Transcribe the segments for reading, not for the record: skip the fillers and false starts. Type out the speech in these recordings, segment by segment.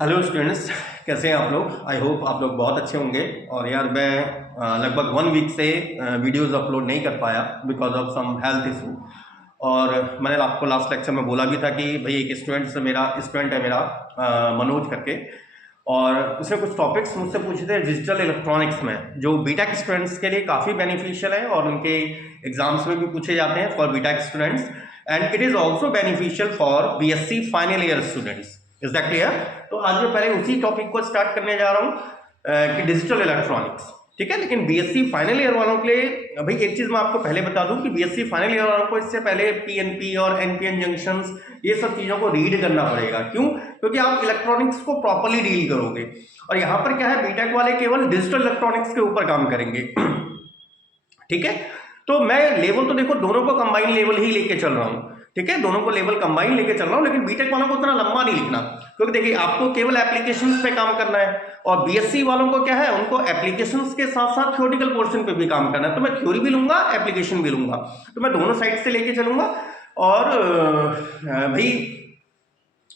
Hello students, कैसे हैं आप लोग। आई होप आप लोग बहुत अच्छे होंगे। और यार मैं लगभग 1 वीक से वीडियोस अपलोड नहीं कर पाया because of some health issue. और मैंने आपको लास्ट लेक्चर में बोला भी था कि भाई एक स्टूडेंट है मेरा मनोज करके, और उसने कुछ टॉपिक्स मुझसे पूछे थे डिजिटल इलेक्ट्रॉनिक्स में, जो बीटेक स्टूडेंट्स के लिए काफ़ी बेनिफिशियल है और उनके एग्जाम्स में भी पूछे जाते हैं for BTech students, and it is also beneficial for BSc final year students. Is that clear? तो आज मैं पहले उसी टॉपिक को स्टार्ट करने जा रहा हूँ कि डिजिटल इलेक्ट्रॉनिक्स, ठीक है। लेकिन बीएससी फाइनल ईयर वालों के लिए भाई एक चीज मैं आपको पहले बता दूं कि बीएससी फाइनल ईयर वालों को इससे पहले पीएनपी और एनपीएन जंक्शंस ये सब चीजों को रीड करना पड़ेगा। क्यों? क्योंकि आप इलेक्ट्रॉनिक्स को प्रॉपर्ली डील करोगे। और यहाँ पर क्या है, बीटेक वाले केवल डिजिटल इलेक्ट्रॉनिक्स के ऊपर काम करेंगे, ठीक है। तो मैं लेवल तो देखो दोनों को कंबाइन लेवल ही लेके चल रहा हूँ, ठीक है, दोनों को लेवल कंबाइन लेके चल रहा हूँ। लेकिन बीटेक वालों को उतना लंबा नहीं लिखना, क्योंकि देखिए आपको केवल एप्लीकेशंस पे काम करना है, और बीएससी वालों को क्या है, उनको एप्लीकेशंस के साथ साथ थ्योरेटिकल पोर्शन पे भी काम करना है। तो मैं थ्योरी भी लूंगा, एप्लीकेशन भी लूंगा, तो मैं दोनों साइड से लेके चलूंगा। और भाई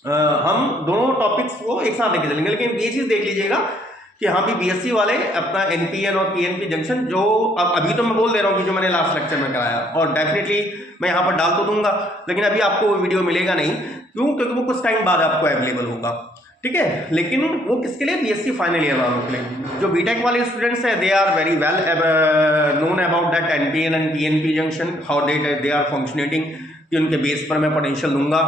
हम दोनों टॉपिक्स को एक साथ लेके चलेंगे। लेकिन ये चीज देख लीजिएगा कि हाँ भी बीएससी वाले अपना एनपीएन और पीएनपी जंक्शन जो अभी तो मैं बोल दे रहा हूँ कि जो मैंने लास्ट लेक्चर में कराया, और डेफिनेटली मैं यहाँ पर डाल तो दूंगा, लेकिन अभी आपको वो वीडियो मिलेगा नहीं। क्यों? क्योंकि वो कुछ टाइम बाद आपको अवेलेबल होगा, ठीक है। लेकिन वो किसके लिए? बीएससी फाइनल ईयर वालों के लिए। जो बीटेक वाले स्टूडेंट्स हैं they are very well known about that NPN and PNP junction, how they are functionating, कि उनके बेस पर मैं पोटेंशियल दूंगा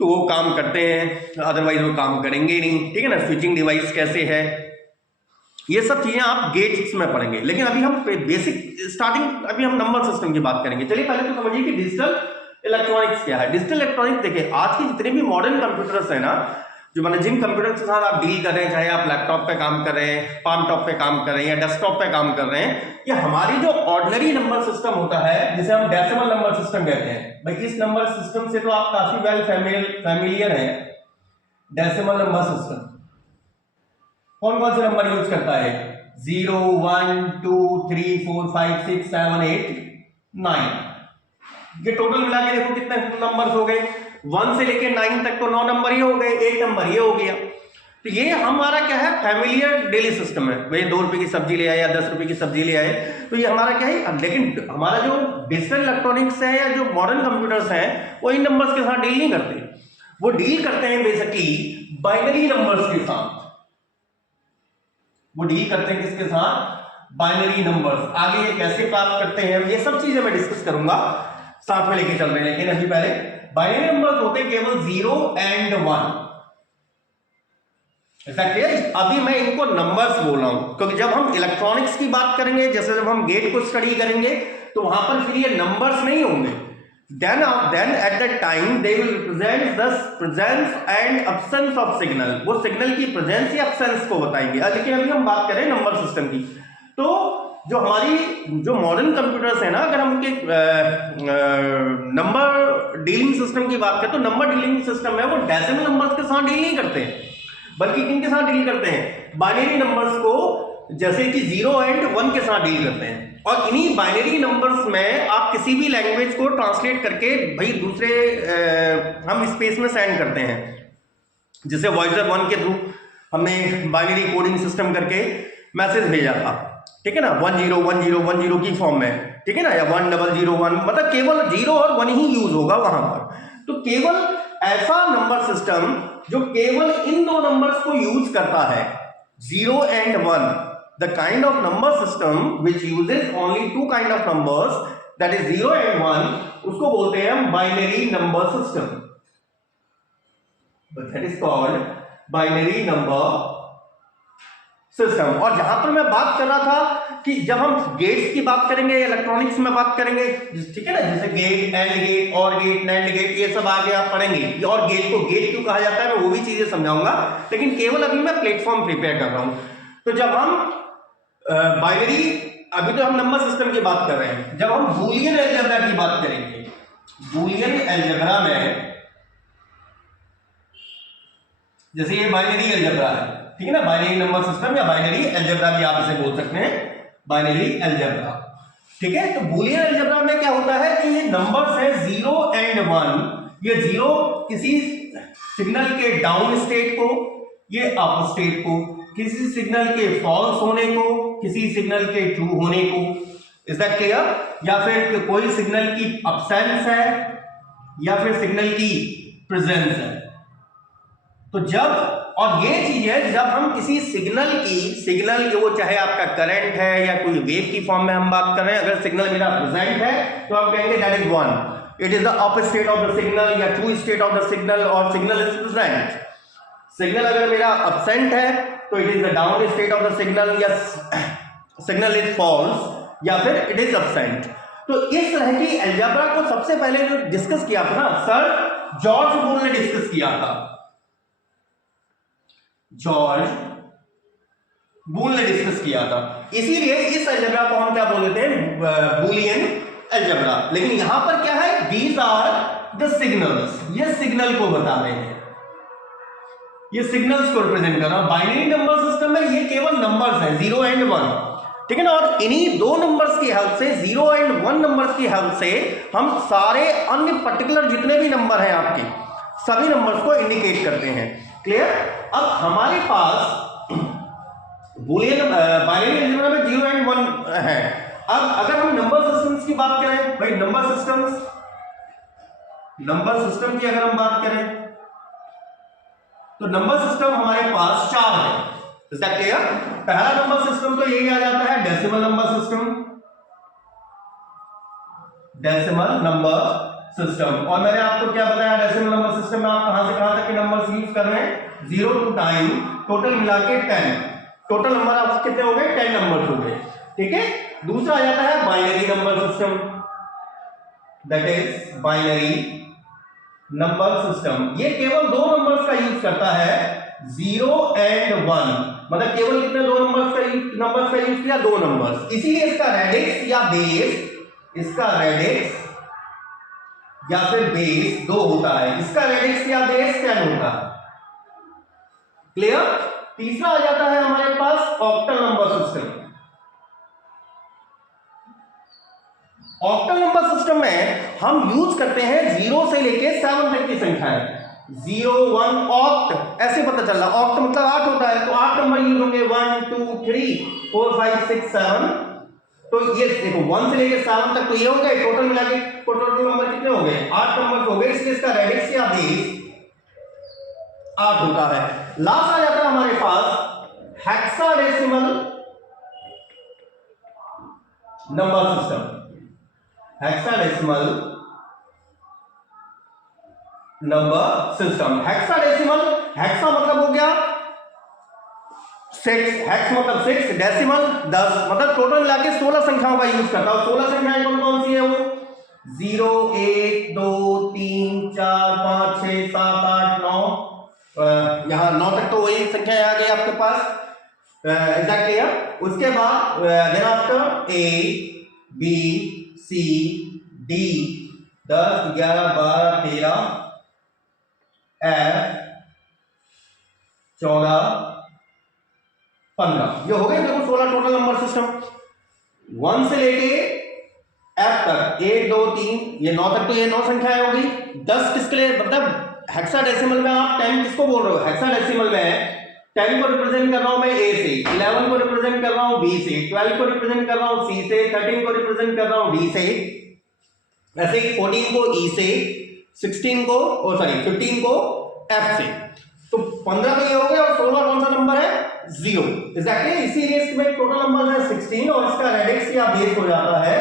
तो वो काम करते हैं, अदरवाइज वो काम करेंगे ही नहीं, ठीक है ना। स्विचिंग डिवाइस कैसे है, ये सब चीजें आप गेट्स में पढ़ेंगे। लेकिन अभी हम बेसिक स्टार्टिंग, अभी हम नंबर सिस्टम की बात करेंगे। चलिए पहले तो समझिए कि डिजिटल इलेक्ट्रॉनिक्स क्या है। डिजिटल इलेक्ट्रॉनिक्स देखिए, आज के जितने भी मॉडर्न कंप्यूटर्स हैं ना, जो मैंने जिन कंप्यूटर के साथ आप डील कर रहे हैं, चाहे आप लैपटॉप पे काम कर रहे हैं, पाम टॉप पे काम कर रहे हैं या डेस्कटॉप पे काम कर रहे हैं, ये हमारी जो ऑर्डिनरी नंबर सिस्टम होता है जिसे हम डेसिमल नंबर सिस्टम कहते हैं। भाई इस नंबर सिस्टम से तो आप काफी वेल फैमिलियर हैं। डेसिमल नंबर सिस्टम कौन कौन से नंबर यूज करता है? 0, 1, 2, 3, 4, 5, 6, 7, 8, 9। ये टोटल मिला के देखो कितने नंबर्स हो गए। 1 से लेके 9 तक तो 9 नंबर ही हो गए, 1 नंबर ये हो गया। तो ये हमारा क्या है, फैमिलियर डेली सिस्टम है। भाई 2 रुपए की सब्जी ले आए या 10 रुपए की सब्जी ले आए, तो ये हमारा क्या है। लेकिन हमारा जो डिजिटल इलेक्ट्रॉनिक्स है या जो मॉडर्न कंप्यूटर्स हैं, वो इन नंबर्स के साथ डील नहीं करते। वो डील करते हैं बेसिकली बाइनरी नंबर्स के साथ। वो डील करते हैं किसके साथ? Binary numbers. आगे ये कैसे प्राप्त करते हैं, ये सब चीजें मैं डिस्कस करूंगा, साथ में लेके चल रहे हैं। लेकिन अभी पहले बाइनरी नंबर्स होते हैं केवल 0 एंड 1। ऐसा क्लियर? अभी मैं इनको नंबर्स बोल रहा हूं, क्योंकि जब हम इलेक्ट्रॉनिक्स की बात करेंगे, जैसे जब हम गेट को स्टडी करेंगे, तो वहां पर फिर ये नंबर्स नहीं होंगे। Then at that time they will represent the presence and absence of signal। वो सिग्नल की प्रेजेंस या absence को बताएंगे। लेकिन अभी हम बात करें नंबर सिस्टम की, तो जो हमारी जो मॉडर्न कंप्यूटर्स है ना, अगर हम उनके नंबर डीलिंग सिस्टम की बात करें, तो नंबर डीलिंग सिस्टम है वो डेसिमल नंबर्स के साथ डील नहीं करते हैं, बल्कि किन के साथ डील करते हैं? बाइनरी नंबर्स को, जैसे कि 0 एंड 1 के साथ डील करते हैं। और इन्हीं बाइनरी नंबर्स में आप किसी भी लैंग्वेज को ट्रांसलेट करके भाई दूसरे हम स्पेस में सेंड करते हैं। जैसे वॉइसर 1 के थ्रू हमने बाइनरी कोडिंग सिस्टम करके मैसेज भेजा था, ठीक है ना, 101010 की फॉर्म में, ठीक है ना, या 1001, मतलब केवल 0 और 1 ही यूज होगा वहां पर। तो केवल ऐसा नंबर सिस्टम जो केवल इन दो नंबर्स को यूज करता है, 0 and 1, the kind of number system which uses only two kind of numbers, that is 0 and 1, उसको बोलते हैं हम binary number system. that is called binary number system. और जहां पर मैं बात कर रहा था कि जब हम गेट्स की बात करेंगे, इलेक्ट्रॉनिक्स में बात करेंगे, ठीक है ना, जैसे गेट, एंड गेट, और गेट, नैंड गेट, ये सब आगे आप पढ़ेंगे। और गेट को गेट क्यों कहा जाता है, मैं वो भी चीजें समझाऊंगा, लेकिन केवल अभी मैं प्लेटफॉर्म प्रिपेयर कर रहा हूं। तो जब हम बाइनरी, अभी तो हम नंबर सिस्टम की बात कर रहे हैं, जब हम बूलियन अलजेब्रा की बात करेंगे, बूलियन अलजेब्रा में, जैसे ये बाइनरी अलजेब्रा है, ठीक है ना, बाइनरी नंबर सिस्टम या बाइनरी अलजेब्रा भी आप इसे बोल सकते हैं, बाइनरी अलजेब्रा, ठीक है। तो बूलियन अलजेब्रा में क्या होता है कि ये नंबर्स है 0 एंड 1। ये 0 किसी सिग्नल के डाउन स्टेट को ये अप स्टेट को, किसी सिग्नल के फॉल्स होने को, किसी सिग्नल के ट्रू होने को, इज दैट क्लियर? या फिर कोई सिग्नल की अब्सेंस है या फिर सिग्नल की प्रेजेंस है। तो जब, और ये चीज है, जब हम किसी सिग्नल की वो चाहे आपका करंट है या कोई वेव की फॉर्म में हम बात कर रहे हैं, अगर सिग्नल मेरा प्रेजेंट है तो हम कहेंगे that is one, it is the up state of the signal या true state of the signal, और सिग्नल इज प्रेजेंट। सिग्नल अगर मेरा अब्सेंट है तो it is the down state of the signal, या सिग्नल इज फॉल्स, या फिर it is absent. तो इस तरह की अलजेब्रा को सबसे पहले जो डिस्कस किया था ना, सर जॉर्ज बूल ने डिस्कस किया था, जॉर्ज बूल ने डिस्कस किया था। इसीलिए इस अलजेब्रा को हम क्या बोल देते हैं, बूलियन अलजेब्रा। लेकिन यहां पर क्या है, दीज आर द सिग्नल्स, ये सिग्नल को बता रहे हैं, ये सिग्नल्स को रिप्रेजेंट कर रहा है। बाइनरी नंबर सिस्टम में ये केवल नंबर्स हैं, 0 एंड 1, ठीक है ना। और इन्हीं दो नंबर्स की हेल्प से, 0 एंड 1 नंबर्स की हेल्प से हम सारे अन्य पर्टिकुलर जितने भी नंबर हैं आपके, सभी नंबर्स को इंडिकेट करते हैं। क्लियर? अब हमारे पास बूलियन बाइनरी अलजेब्रा में 0 एंड 1 है। अब अगर हम नंबर सिस्टम्स की बात करें, भाई नंबर सिस्टम की अगर हम बात करें तो नंबर सिस्टम हमारे पास 4 है। Is that clear? पहला नंबर सिस्टम तो यही आ जाता है, decimal number system, decimal number system. और मैंने आपको क्या बताया, डेसिमल नंबर सिस्टम में आप कहां से कहां तक के नंबर्स यूज कर रहे हैं, 0 टू 9, टोटल मिला के 10, टोटल नंबर आपके कितने हो गए, 10 नंबर हो गए, ठीक है। दूसरा आ जाता है binary number system, that is binary number system. ये केवल दो नंबर्स का यूज करता है, 0 एंड 1, मतलब केवल कितने दो नंबर्स का यूज किया, 2 नंबर्स। इसीलिए इसका रेडिक्स या बेस, इसका रेडिक्स या फिर बेस 2 होता है, इसका रेडिक्स या बेस 10 होता है। क्लियर? तीसरा आ जाता है हमारे पास octal number system. Octal number system में हम यूज करते हैं 0 से लेके 7 तक की संख्याएं, 0 1 ऑक्ट, ऐसे पता चल रहा, ऑक्ट मतलब 8 होता है, तो 8 नंबर यूज होंगे, 1 2 3 4 5 6 7। तो ये देखो 1 से लेके 7 तक तो ये हो गए, टोटल मिला के टोटल नंबर कितने हो गए, 8 नंबर हो गए। इसलिए इसका रेडिक्स या बेस 8 होता है। लास्ट आ जाता है हमारे पास hexadecimal number system, hexadecimal number system. Hexadecimal, hexa मतलब हो गया 6, हेक्स मतलब 6, डेसिमल 10, मतलब टोटल मिला के 16 संख्याओं का यूज करता है। 16 संख्याएं कौन कौन सी है वो, 0 1 2 3 4 5 6 7 8 9, यहां 9 तक तो वही संख्या आ गई आपके पास, एग्जैक्टली है। उसके बाद then after A B C D, 10 11 12 13 F 14 15, ये हो गए देखो 16 टोटल नंबर सिस्टम। 1 से लेके एफ तक 1 2 3, ये 9 तक तो ये 9 संख्याएं हो गई। 10 किसके लिए, मतलब हेक्साडेसिमल में आप 10 किसको बोल रहे हो, हेक्साडेसिमल में 10 को रिप्रेजेंट कर रहा हूं मैं ए से, 11 को रिप्रेजेंट कर रहा हूं बी से, 12 को रिप्रेजेंट कर रहा हूं सी से, 13 को रिप्रेजेंट कर रहा हूं डी से, ऐसे 14 को ई से, 16 को और सॉरी 15 को एफ से। तो 15 तो ये हो गया, और 16 कौन सा नंबर है, 0, एग्जैक्टली। इसीलिए इसमें टोटल नंबर है 16 और इसका रेडिक्स या बेस हो जाता है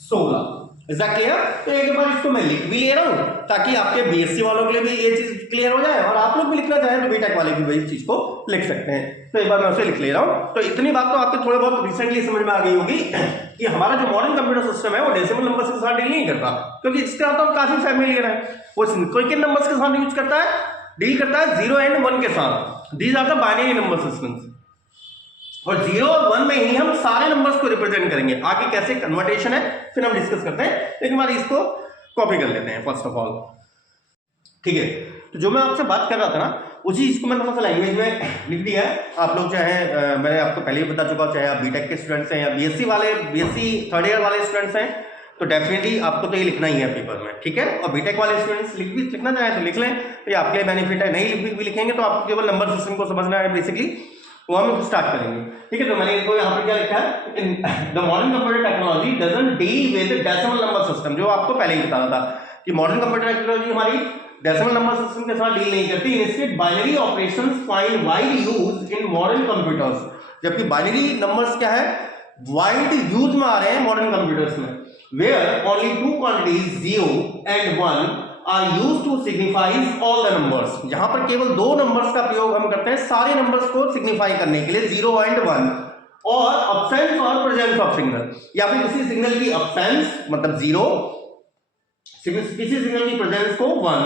16, एग्जैक्टली। तो एक बार इसको मैं लिख भी ले रहा हूं ताकि आपके बीएससी वालों के लिए भी ये चीज क्लियर हो जाए, और आप लोग भी लिखना चाहें तो बीटेक वाले भी इस चीज को लिख सकते हैं। तो एक बार मैं उसे लिख ले रहा हूं। तो इतनी बात तो आपके थोड़े बहुत रिसेंटली समझ में आ गई होगी कि हमारा जो मॉडर्न कंप्यूटर सिस्टम है वो डेसिमल नंबर के साथ डील नहीं करता, क्योंकि इसके साथ हम काफी फैमिलियर है। वो कोई किन नंबर्स के साथ यूज करता है, डील करता है 0 एंड 1 के साथ। These are the binary number systems, और 0 और 1 में ही हम सारे नंबर्स को रिप्रेजेंट करेंगे। आगे कैसे कन्वर्टेशन है फिर हम डिस्कस करते हैं, लेकिन हमारे इसको कॉपी कर लेते हैं फर्स्ट ऑफ ऑल, ठीक है। तो जो मैं आपसे बात कर रहा था ना, उसी चीज को मैं थोड़ा सा लैंग्वेज में लिख दिया है। आप लोग चाहे मैंने आपको पहले ही बता चुका, चाहे आप बीटेक के स्टूडेंट्स हैं या बीएससी वाले, बीएससी थर्ड ईयर वाले स्टूडेंट्स हैं, तो डेफिनेटली आपको तो ये लिखना ही है पेपर में, ठीक है। और बीटेक वाले स्टूडेंट्स लिखना चाहें तो लिख लें, तो ये आपके लिए बेनिफिट है। नहीं भी लिखेंगे तो आपको केवल नंबर सिस्टम को समझना है बेसिकली, वो हम स्टार्ट करेंगे, ठीक है। तो मैंने इसको यहाँ पर क्या लिखा है, the modern computer technology doesn't deal with decimal number system, जो आपको पहले ही बताया था कि मॉडर्न कंप्यूटर टेक्नोलॉजी हमारी डेसिमल नंबर सिस्टम के साथ डील नहीं करती। Instead binary operations find wide use in modern computers, जबकि बाइनरी नंबर्स क्या है, वाइड यूज में आ रहे हैं मॉडर्न कंप्यूटर्स में, where only two quantities 0 and 1 are used to signifies all the numbers, जहां पर केवल दो नंबर्स का प्रयोग हम करते हैं सारे नंबर्स को सिग्निफाई करने के लिए, 0 and 1, और अब्सेंस और प्रेजेंस ऑफ सिग्नल, या फिर किसी सिग्नल की अब्सेंस मतलब 0, किसी सिग्नल की प्रेजेंस को 1।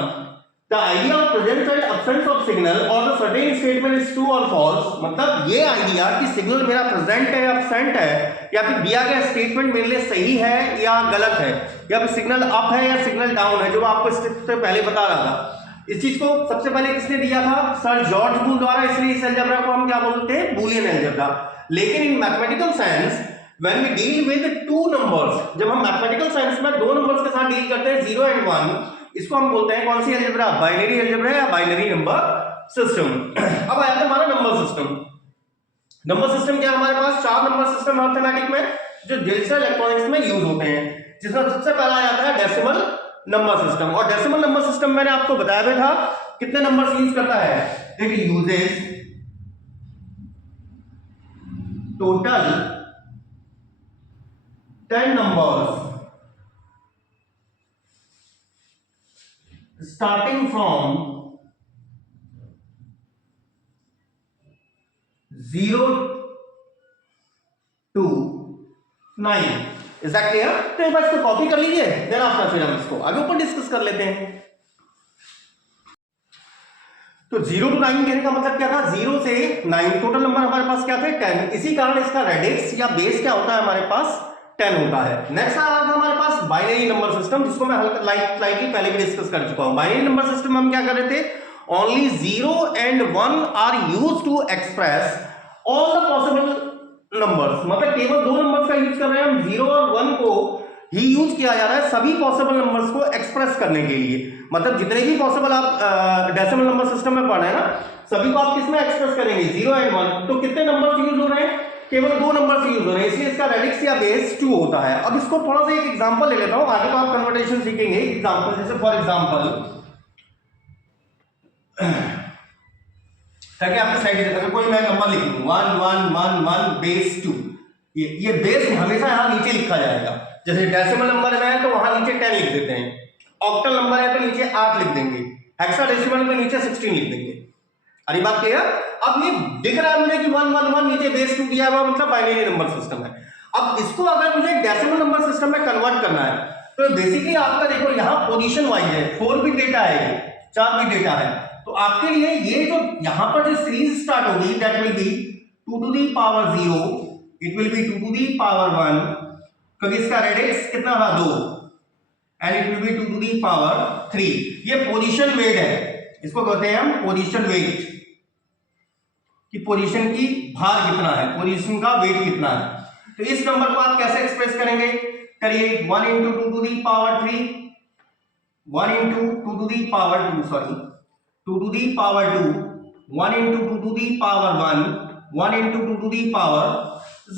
The idea of presence and absence of signal or the certain statement is true or false, मतलब ये आइडिया कि सिग्नल मेरा प्रेजेंट है अब्सेंट है, या फिर दिया गया स्टेटमेंट मेरे लिए सही है या गलत है, या फिर सिग्नल अप है या सिग्नल डाउन है, जो आपको इससे पहले बता रहा था। इस चीज को सबसे पहले किसने दिया था, सर जॉर्ज बूल द्वारा, इसलिए इस अलजेब्रा को हम क्या बोलते हैं, बूलियन अलजेब्रा। लेकिन in mathematical science when we deal with two numbers, जब हम मैथमेटिकल साइंस में दो नंबर्स के साथ डील करते हैं 0 and 1, इसको हम बोलते हैं कौन सी अलजेब्रा, बाइनरी अलजेब्रा या बाइनरी नंबर सिस्टम। अब आया था हमारा नंबर सिस्टम। नंबर सिस्टम क्या, हमारे पास 4 नंबर सिस्टम मैथमेटिक्स में जो डिजिटल इलेक्ट्रॉनिक्स में यूज होते हैं, जिसमें सबसे पहला आता है डेसिमल नंबर सिस्टम। और डेसिमल नंबर सिस्टम मैंने आपको बताया भी था कितने नंबर्स यूज करता है, it uses total 10 numbers starting from 0 to 9। Is that clear? तो एक बार इसको कॉपी कर लीजिए, देन आफ्टर फिर हम इसको आगे ऊपर डिस्कस कर लेते हैं। तो 0 to 9 कहने का मतलब क्या था, 0 से 9 टोटल नंबर हमारे पास क्या थे, 10। इसी कारण इसका रेडिक्स या बेस क्या होता है हमारे पास, 10 होता है। नेक्स्ट आ रहा था हमारे पास बाइनरी नंबर सिस्टम, जिसको मैं हल्का स्लाइटली पहले भी डिस्कस कर चुका हूं। बाइनरी नंबर सिस्टम में हम क्या कर रहे थे, only 0 and 1 are used to express all the possible numbers, मतलब केवल दो नंबर्स का यूज कर रहे हैं हम, 0 और 1 को ही यूज किया जा रहा है सभी पॉसिबल नंबर्स को एक्सप्रेस करने के लिए। मतलब जितने भी पॉसिबल आप डेसिमल नंबर सिस्टम में पढ़ रहे हैं ना, सभी को आप किसमें एक्सप्रेस करेंगे, 0 and 1। तो कितने नंबर्स यूज हो रहे हैं, केवल दो नंबर्स यूज हो रहे हैं, इसलिए इसका रेडिक्स या बेस 2 होता है। अब इसको थोड़ा सा एक एग्जांपल ले लेता हूं, आगे तो आप कन्वर्टेशन सीखेंगे। एग्जांपल जैसे फॉर एग्जांपल, ताकि आपकी साइड अगर कोई मैं नंबर लिख लूं 1 1 1 1 बेस 2, ये बेस हमेशा यहां नीचे लिखा जाएगा। जैसे डेसिमल नंबर में है तो वहां नीचे 10 लिख देते हैं, ऑक्टल नंबर है तो नीचे 8 लिख देंगे, हेक्साडेसिमल में नीचे 16 लिख देंगे। अरे बात क्लियर? अब ये दिख रहा है मुझे कि 1 1 1 नीचे बेस 2 दिया हुआ, मतलब बाइनरी नंबर सिस्टम है। अब इसको अगर मुझे डेसिमल नंबर सिस्टम में कन्वर्ट करना है तो बेसिकली आपका देखो यहाँ पोजीशन वाइज है, 4 बिट डेटा है, 4 बिट डेटा है। तो आपके लिए ये जो यहाँ पर जो सीरीज स्टार्ट होगी that will be 2 to the power 0, it will B 2 to the power 1, क्योंकि इसका रेडिक्स कितना था 2, and it will B 2 to the power 3। ये पोजीशन वेट है, इसको कहते हैं हम पोजीशन वेट, कि पोजीशन की भार कितना है, पोजीशन का वेट कितना है। तो इस नंबर को आप कैसे एक्सप्रेस करेंगे, करिए 1 into 2 to the power 3, 1 into 2 to the power 2, sorry 2 to the power 2, 1 into 2 to the power 1, 1 into 2 to the power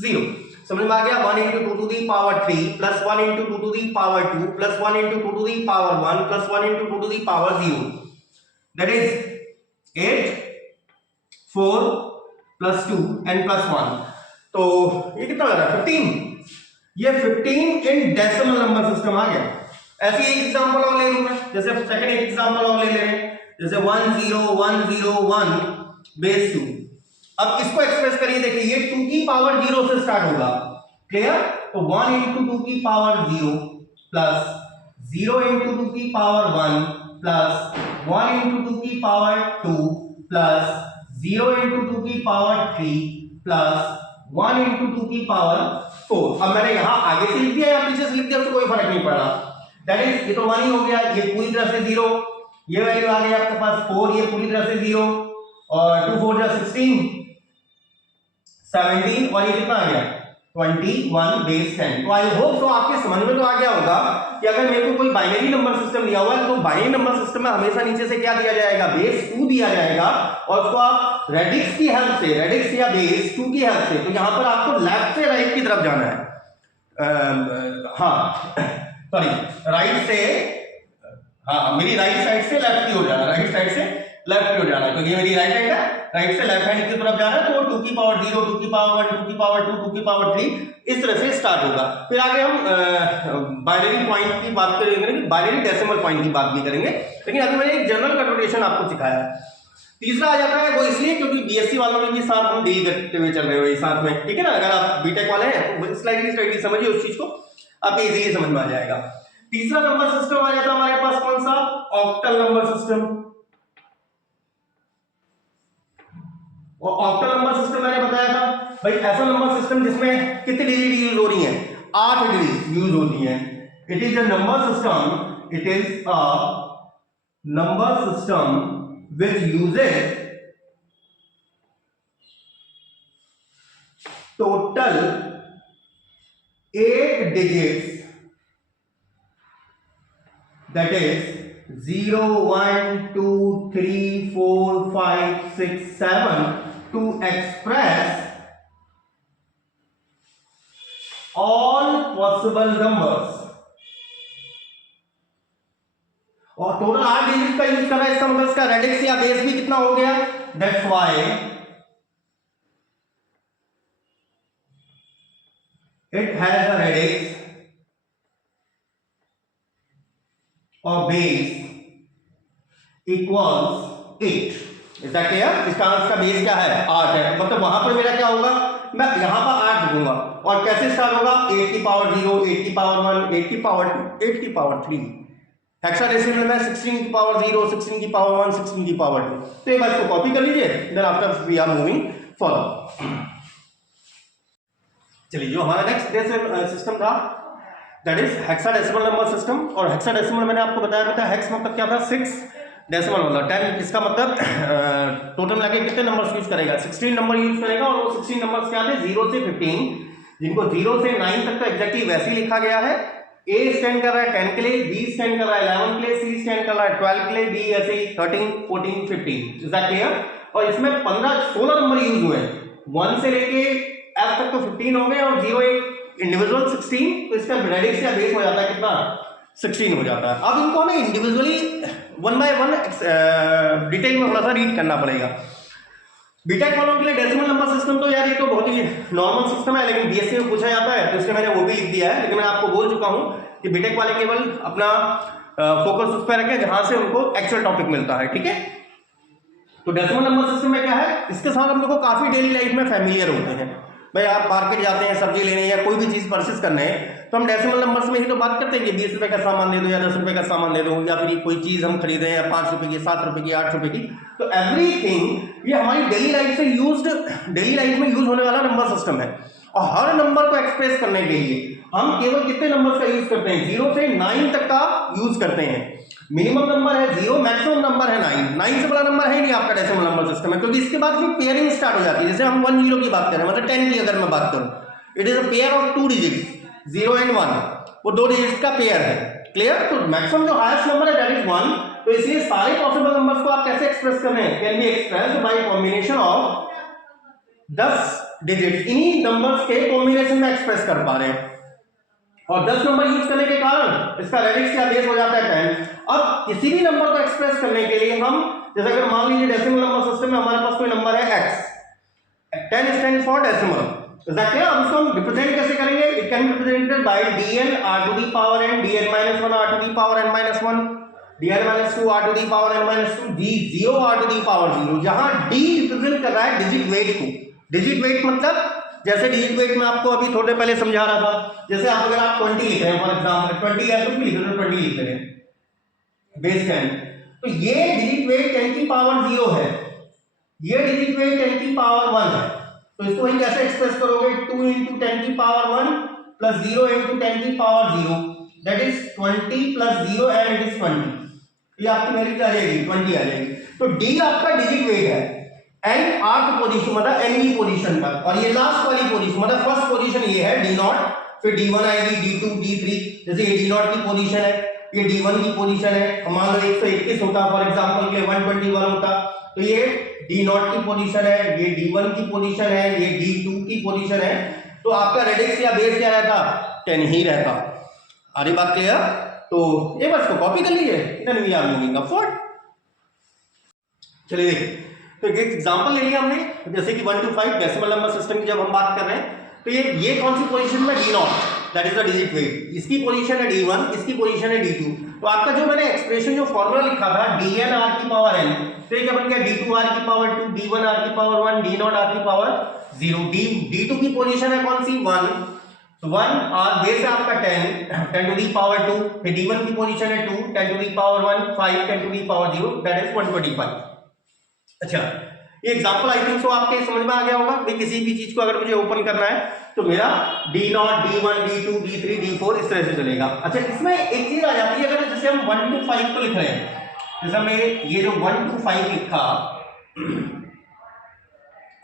0। समझ में आ गया? 1 into 2 to the power 3 plus 1 into 2 to the power 2 plus 1 into 2 to the power 1 plus 1 into 2 to the power 0, that is 8 4 plus 2 and plus 1। तो ये कितना लग रहा है 15, ये 15 इन डेसिमल नंबर सिस्टम आ गया। ऐसे एक एग्जांपल और ले लूं मैं, जैसे सेकंड एक एग्जांपल और ले रहे हैं, जैसे 1 0 1 0 1 बेस 2। अब इसको एक्सप्रेस करिए, देखिए ये 2 की पावर 0 से स्टार्ट होगा, क्लियर? तो 1 into 2 की पावर 0 प्लस 0 into 2 की पावर 1 प्लस 1 into 2 की पावर 2 प्लस 0 into 2 की पावर 3 प्लस 1 into 2 की पावर 4। अब मैंने यहां आगे से लिख दिया या पीछे से लिख दिया तो कोई फर्क नहीं पड़ रहा, दैट इज ये तो 1 ही हो गया, ये पूरी तरह से 0, ये वैल्यू आ गई आपके पास 4, ये पूरी तरह से 0, और 2 4 जा 16 17, और ये कितना आ गया 21 बेस 10। तो आई होप तो आपके समझ में तो आ गया होगा कि अगर मेरे को कोई बाइनरी नंबर सिस्टम दिया हुआ है तो बाइनरी नंबर सिस्टम में हमेशा नीचे से क्या दिया जाएगा, बेस 2 दिया जाएगा, और उसको आप रेडिक्स की हेल्प से, रेडिक्स या बेस 2 की हेल्प से, तो यहां पर आपको लेफ्ट से राइट की तरफ जाना है, सॉरी राइट से, हाँ मेरी राइट साइड से लेफ्ट की ओर जाना, राइट साइड से लेफ्ट की ओर जाना, क्योंकि मेरी राइट हैंड है, राइट से लेफ्ट हैंड की तरफ जाना, तो 2 की पावर 0, 2 की पावर 1, 2 की पावर 2, 2 की पावर 3 इस तरह से स्टार्ट होगा। फिर आगे हम बाइनरी पॉइंट की बात करेंगे, बाइनरी डेसिमल पॉइंट की बात भी करेंगे, लेकिन अभी मैंने एक जनरल कन्वर्टेशन आपको सिखाया है। तीसरा आ जाता है वो इसलिए क्योंकि बीएससी वालों में भी साथ हम डील करते हुए चल रहे हो साथ में, ठीक है ना। अगर आप बीटेक वाले हैं तो स्लाइडली समझिए उस चीज को, आपको इजीली समझ में आ जाएगा। तीसरा नंबर सिस्टम आ जाता है हमारे पास कौन सा, ऑक्टल नंबर सिस्टम। और ऑक्टल नंबर सिस्टम मैंने बताया था भाई ऐसा नंबर सिस्टम जिसमें कितनी डिजिट यूज हो रही है, 8 डिजिट यूज होती है। It is a number system, it is a number system which uses total 8 digits, that is 0, 1, 2, 3, 4, 5, 6, 7 to express all possible numbers। और टोटल 8 डिजिट का यूज कर रहा है, इसका मतलब इसका रेडिक्स या बेस भी कितना हो गया, that's why it has a radix और base equals 8। Is that clear. इसका बेस क्या है, 8 है, मतलब वहां पर मेरा क्या होगा, मैं यहां पर 8 लिखूंगा, और कैसे स्टार्ट होगा, 8 की पावर 0, 8 की पावर 1, 8 की पावर 2, 8 की पावर 3, हेक्साडेसिमल में 16 की पावर 0, 16 की पावर 1, 16 की पावर 2। तो एक बार इसको कॉपी कर लीजिए, then after we are moving forward. चलिए जो हमारा नेक्स्ट सिस्टम था that is hexadecimal number system. और हेक्साडेसिमल मैंने आपको बताया था, हेक्स मतलब क्या था, 6, डेसिमल मतलब 10। इसका मतलब टोटल मिला के कितने नंबर्स यूज करेगा, 16 नंबर यूज करेगा। और वो 16 नंबर्स क्या थे, 0 से 15, जिनको 0 से 9 तक तो एग्जैक्टली वैसे ही लिखा गया है। A स्टैंड कर रहा है 10 के लिए, B स्टैंड कर रहा है 11 के लिए, C स्टैंड कर रहा है 12 के लिए, D ऐसे ही 13, 14, 15। Is that clear. और इसमें 16 नंबर यूज हुए, 1 से लेके F तक तो 15 हो गए, और 0 एक इंडिविजुअल 16, तो इसका रेडिक्स या बेस हो जाता है कितना, 16 हो जाता है। अब इनको हमें इंडिविजुअली 1 बाय 1 डिटेल में थोड़ा सा रीड करना पड़ेगा। बीटेक वालों के लिए डेसिमल नंबर सिस्टम तो यार ये तो बहुत ही नॉर्मल सिस्टम है, लेकिन बीएससी में पूछा जाता है तो इसलिए मैंने वो भी लिख दिया है। लेकिन मैं आपको बोल चुका हूं कि बीटेक वाले केवल अपना फोकस उस पर रखें जहां से उनको एक्चुअल टॉपिक मिलता है, ठीक है। तो डेसिमल नंबर सिस्टम में क्या है, इसके साथ हम लोग को काफी डेली लाइफ में फैमिलियर होते हैं। भाई आप मार्केट जाते हैं सब्जी लेने या कोई भी चीज परचेस करने तो हम डेसिमल नंबर्स में ही तो बात करते हैं कि 20 रुपए का सामान दे दो या 10 रुपए का सामान दे दो, या फिर कोई चीज हम खरीदें या 5 रुपए की, 7 रुपए की, 8 रुपए की। तो एवरीथिंग ये हमारी डेली लाइफ से डेली लाइफ में यूज होने वाला नंबर सिस्टम है। और हर नंबर को एक्सप्रेस करने के लिए हम केवल कितने नंबर्स का यूज करते हैं, 0 से 9 तक का यूज करते हैं। मिनिमम नंबर है 0, मैक्सिमम नंबर है 9। 9 से बड़ा नंबर है नहीं आपका डेसिमल नंबर सिस्टम है, क्योंकि इसके बाद फिर पेयरिंग स्टार्ट हो जाती है। जैसे हम 1 0 की बात करें, मतलब 10 की अगर मैं बात करूं, it is a pair of 2 digits, 0 and 1, वो 2 डिजिट्स का पेयर है। क्लियर। तो मैक्सिमम जो हाईएस्ट नंबर है दैट इज 1। तो इसलिए सारे पॉसिबल नंबर्स को आप कैसे एक्सप्रेस कर रहे हैं, can be expressed by combination of 10 digit. इन्हीं नंबर्स के कॉम्बिनेशन में एक्सप्रेस कर पा रहे हैं, और 10 नंबर यूज करने के कारण इसका रेडिक्स या बेस हो जाता है 10। अब किसी भी नंबर को एक्सप्रेस करने के लिए हम, जैसे अगर मान लीजिए डेसिमल नंबर सिस्टम में हमारे पास कोई नंबर है x, 10 स्टैंड्स फॉर डेसिमल। अब उसको हम रिप्रेजेंट कैसे करेंगे, it can be represented by dn r to the power n, dn minus 1 r to the power n minus 1, dn minus 2 r to the power n minus 2, d0 r to the power 0। जहां d represent कर रहा है digit wait को। Digit wait मतलब जैसे digit wait में आपको अभी थोड़े पहले समझा रहा था, जैसे आप अगर आप 20 लिख रहे हैं फॉर एग्जांपल, 20 या कुछ भी लिख रहे हो, 20 लिख रहे हैं बेस 10, तो ये डिजिट वेट 10 की पावर 0 है, ये डिजिट वेट 10 की पावर 1 है। तो इसको ही कैसे एक्सप्रेस करोगे, 2 into 10 की पावर 1 प्लस 0 into 10 की power 0, that is 20 plus 0 and it is 20। ये आपकी वैल्यू क्या आ जाएगी, 20 आ जाएगी। तो d आपका डिजिट वेट है, एंड आर्थ पोजीशन मतलब एन की पोजीशन पर, और ये लास्ट वाली पोजीशन मतलब फर्स्ट पोजीशन ये है डी नॉट, फिर D1 आएगी, D2, D3, जैसे ये D0 की पोजीशन है, ये D1 की पोजीशन है, मान लो 121 होता फॉर एग्जांपल के लिए 121 होता, तो ये D0 की पोजीशन है, ये D1 की पोजीशन है, ये D2 की पोजीशन है, तो आपका रेडिक्स या बेस क्या रहता, 10 ही रहता। आ रही बात क्लियर? तो ये बस को कॉपी कर लीजिए, then we are moving upward. चलिए देखिए, तो एक एग्जांपल ले लिया हमने, जैसे कि 1 to 5 डेसिमल नंबर सिस्टम की जब हम बात कर रहे हैं, तो ये कौन सी पोजीशन में D0, that is the digit weight, इसकी पोजीशन है D1, इसकी पोजीशन है D2। तो आपका जो मैंने एक्सप्रेशन जो फॉर्मूला लिखा था dn r की पावर n, तो ये क्या बन गया D2 r की पावर 2, D1 r की पावर 1, D0 r की पावर 0, D2 की पोजीशन है कौन सी 1, तो 1 और बेस है आपका 10 टू दी पावर 2, फिर D1 की पोजीशन है 2 10 to the power 1, 5 10 to the power 0, that is 125। अच्छा, ये एग्जांपल आई थिंक सो आपके समझ में आ गया होगा कि किसी भी चीज को अगर मुझे ओपन करना है तो मेरा D0, D1, D2, D3, D4 इस तरह से चलेगा। अच्छा, इसमें एक चीज आ जाती है, अगर जैसे हम 1 to 5 को लिख रहे हैं, जैसे हमने ये जो 1 to 5 लिखा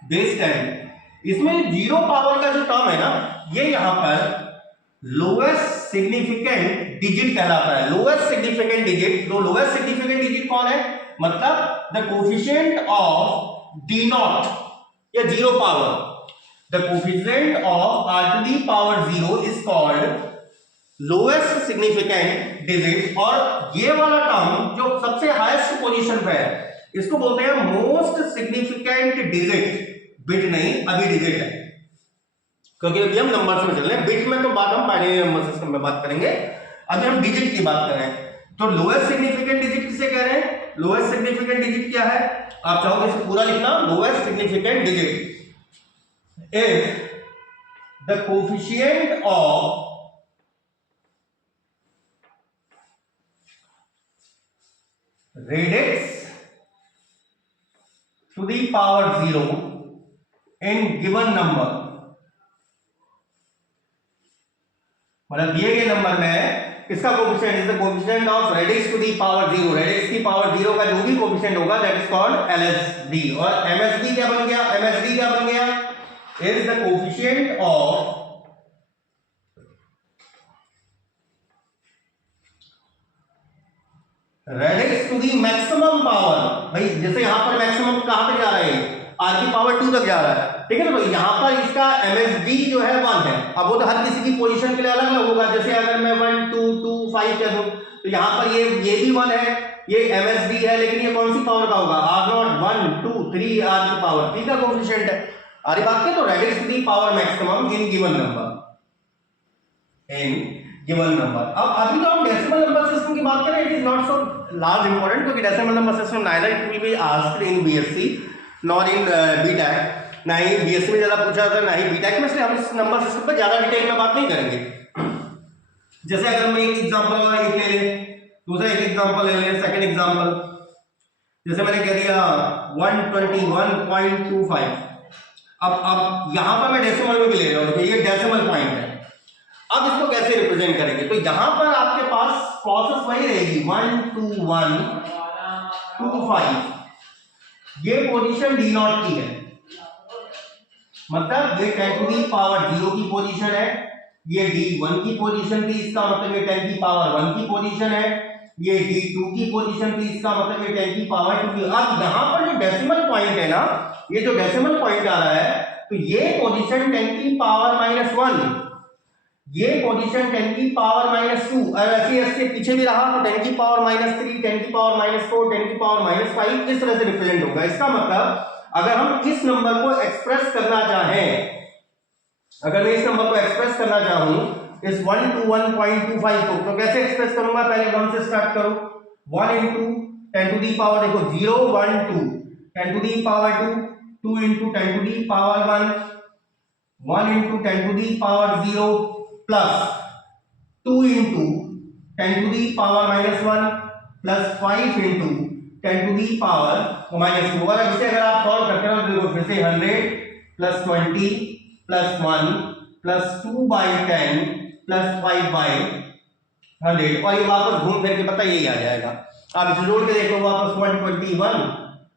बेस 10, इसमें जीरो पावर का जो टर्म है ना, ये यहां पर लोएस्ट सिग्निफिकेंट डिजिट कहलाता है। लोएस्ट सिग्निफिकेंट डिजिट, तो लोएस्ट सिग्निफिकेंट डिजिट कौन है, मतलब द कोफिशिएंट ऑफ D0 या zero power, the coefficient of r to the power 0 is called lowest significant digit, और ये वाला टर्म जो सबसे हाईएस्ट पोजीशन पे है इसको बोलते हैं मोस्ट सिग्निफिकेंट डिजिट। बिट नहीं, अभी डिजिट है, क्योंकि अभी हम नंबर्स में चल रहे हैं, बिट में तो बात हम बाइनरी नंबर सिस्टम में बात करेंगे, अभी हम डिजिट की बात कर रहे हैं। तो लोएस्ट सिग्निफिकेंट डिजिट किसे कह रहे हैं, लोएस्ट सिग्निफिकेंट डिजिट क्या है, आप चाहोगे इसे पूरा लिखना, lowest significant digit is the coefficient of radix to the power 0 in given number, मतलब दिए गए नंबर में इसका coefficient is the coefficient of radix to the power 0, radix की पावर 0 का जो भी कोफिशिएंट होगा दैट इज कॉल्ड LSD। और MSD क्या बन गया, MSD क्या बन गया, is the coefficient of radix to the maximum power. भाई जैसे यहां पर मैक्सिमम कहां तक जा रहा है, r की पावर 2 तक जा रहा है, ठीक है ना, तो यहां पर इसका MSD जो है 1 है। अब वो तो हर किसी की पोजीशन के लिए अलग अलग होगा, जैसे अगर मैं 1 2 2 5 कह दूं तो यहां पर ये भी 1 है, ये MSD है, लेकिन ये कौन सी पावर का होगा, R0 1 2 3 r की पावर 3 का कोएफिशिएंट है। आ रही बात है, तो radix to the power maximum in given number, in given number. अब अभी तो हम डेसिमल नंबर सिस्टम की बात करें, it is not so large important, क्योंकि decimal number system neither it will be asked in BSc nor in BTech, ना ही BSc में ज्यादा पूछा जाता है, ना ही BTech में, इसलिए हम इस नंबर सिस्टम पर ज्यादा डिटेल में बात नहीं करेंगे। जैसे अगर हम एक एग्जांपल और एक ले लें, दूसरा एक एग्जांपल ले लें, सेकंड एग्जांपल, जैसे मैंने कह दिया 121.25, अब यहां पर मैं डेसिमल में भी ले रहा हूं, तो ये डेसिमल पॉइंट है। अब इसको कैसे रिप्रेजेंट करेंगे, तो यहां पर आपके पास प्रोसेस वही रहेगी 12125, ये पोजीशन D0 की है, मतलब ये 10 टू दी पावर 0 की पोजीशन है, ये D1 की पोजीशन थी, इसका मतलब ये 10 की पावर 1 की पोजीशन है, ये D2 की पोजीशन थी, इसका मतलब ये 10 की पावर 2 की। अब यहां पर जो डेसिमल पॉइंट है ना, ये जो डेसिमल पॉइंट आ रहा है, तो ये पोजीशन 10 की पावर -1, ये पोजीशन 10 की पावर -2, और ऐसे ऐसे पीछे भी रहा तो 10 की पावर -3, 10 की पावर -4, 10 की पावर -5, इस तरह से रिप्रेजेंट होगा। इसका मतलब अगर हम इस नंबर को एक्सप्रेस करना चाहें, अगर मैं इस नंबर को एक्सप्रेस करना चाहूं इस 121.25 को, तो कैसे एक्सप्रेस करूंगा, पहले 1 से स्टार्ट करो, 1 into 10 टू दी पावर, देखो 0 1 2, 10 to the power 2, 2 into 10 to the power 1, 1 into 10 to the power 0 plus 2 into 10 to the power -1 plus 5 into 10 to the power -2। और इसे अगर आप सॉल्व करते हो तो देखो फिर से 100 प्लस 20 प्लस 1 प्लस 2/10 प्लस 5/100, और ये वापस घूम फिर के पता यही आ जाएगा। आप इसे जोड़ के देखो, वापस 121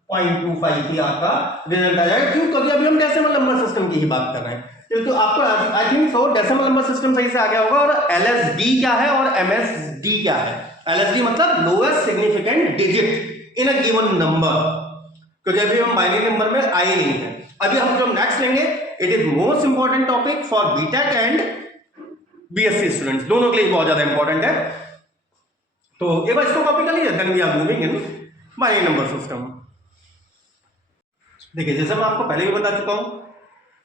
0.25 ही आपका रिजल्ट आ जाएगा। क्यों? क्योंकि अभी हम डेसिमल नंबर सिस्टम की ही बात कर रहे हैं। तो आपको I think so decimal number system सही से आ गया होगा। और एलएसडी क्या है और एमएसडी क्या है? एलएसडी मतलब lowest significant digit in a given number, क्योंकि अभी हम बाइनरी नंबर में आए नहीं है। अभी हम जो नेक्स्ट लेंगे, it is most important topic for BTech and BSc students, दोनों के लिए बहुत ज्यादा इंपॉर्टेंट है। तो एक बार इसको कॉपी कर लीजिए, then we are moving in binary number system. देखिए, जैसे मैं आपको पहले भी बता चुका हूं,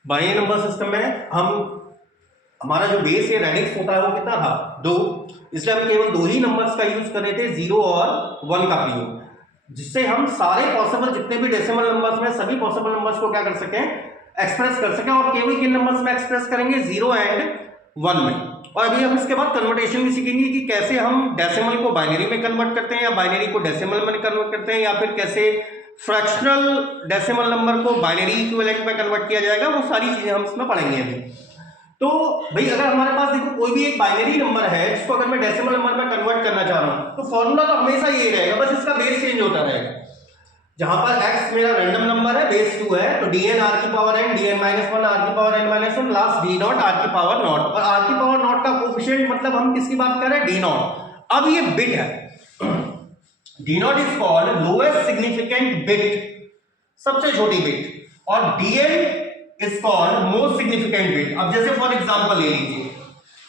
बाइनरी नंबर सिस्टम में हमारा जो बेस या रेडिक्स होता है वो कितना था? 2। इसलिए हम केवल 2 ही नंबर्स का यूज कर रहे थे, 0 और 1 का प्रयोग, जिससे हम सारे पॉसिबल जितने भी डेसिमल नंबर्स में सभी पॉसिबल नंबर्स को क्या कर सकें, एक्सप्रेस कर सकें। और केवल किन नंबर्स में एक्सप्रेस करेंगे? 0 एंड 1 में। और अभी हम इसके बाद कन्वर्टेशन भी सीखेंगे कि कैसे हम डेसिमल को बाइनरी में कन्वर्ट करते हैं, या बाइनरी को डेसिमल में कन्वर्ट करते हैं, या फिर कैसे फ्रैक्शनल डेसिमल नंबर को बाइनरी इक्विवेलेंट में कन्वर्ट किया जाएगा। वो सारी चीजें हम इसमें पढ़ेंगे अभी। तो भाई, अगर हमारे पास देखो कोई भी एक बाइनरी नंबर है जिसको अगर मैं डेसिमल नंबर में कन्वर्ट करना चाह रहा हूं, तो फॉर्मूला तो हमेशा यही रहेगा, बस इसका बेस चेंज होता रहेगा। जहां पर x मेरा रैंडम नंबर है, बेस 2 है, तो dn r की पावर n, dn -1 r की power n -1, last d not r की पावर नॉट। और r की पावर नॉट का कोएफिशिएंट मतलब हम किसकी बात कर रहे हैं? d not. अब ये बिट है, d not is called lowest significant bit, सबसे छोटी बिट, और dn is called most significant bit. अब जैसे फॉर एग्जांपल ले लीजिए,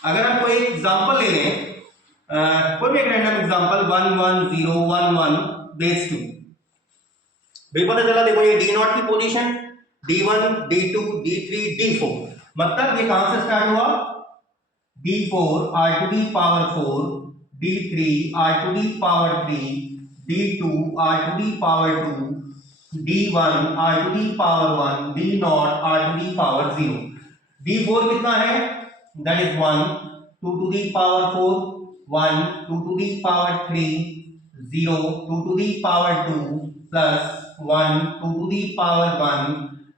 अगर हम कोई एग्जांपल ले लें, कोई भी एक रैंडम एग्जांपल 1 1 0 1 1 बेस 2, भाई पता चला, देखो ये d नॉट की position d1 d2 d3 d4, मतलब ये कहां से स्टार्ट हुआ? d4 r to the power 4, d3 r to the power 3, d2 r to the power 2, d1 r to the power 1, d not r to the power 0। d4 कितना है? That is 1, 2 to the power 4, 1, 2 to the power 3, 0, 2 to the power 2, plus 1, 2 to the power 1,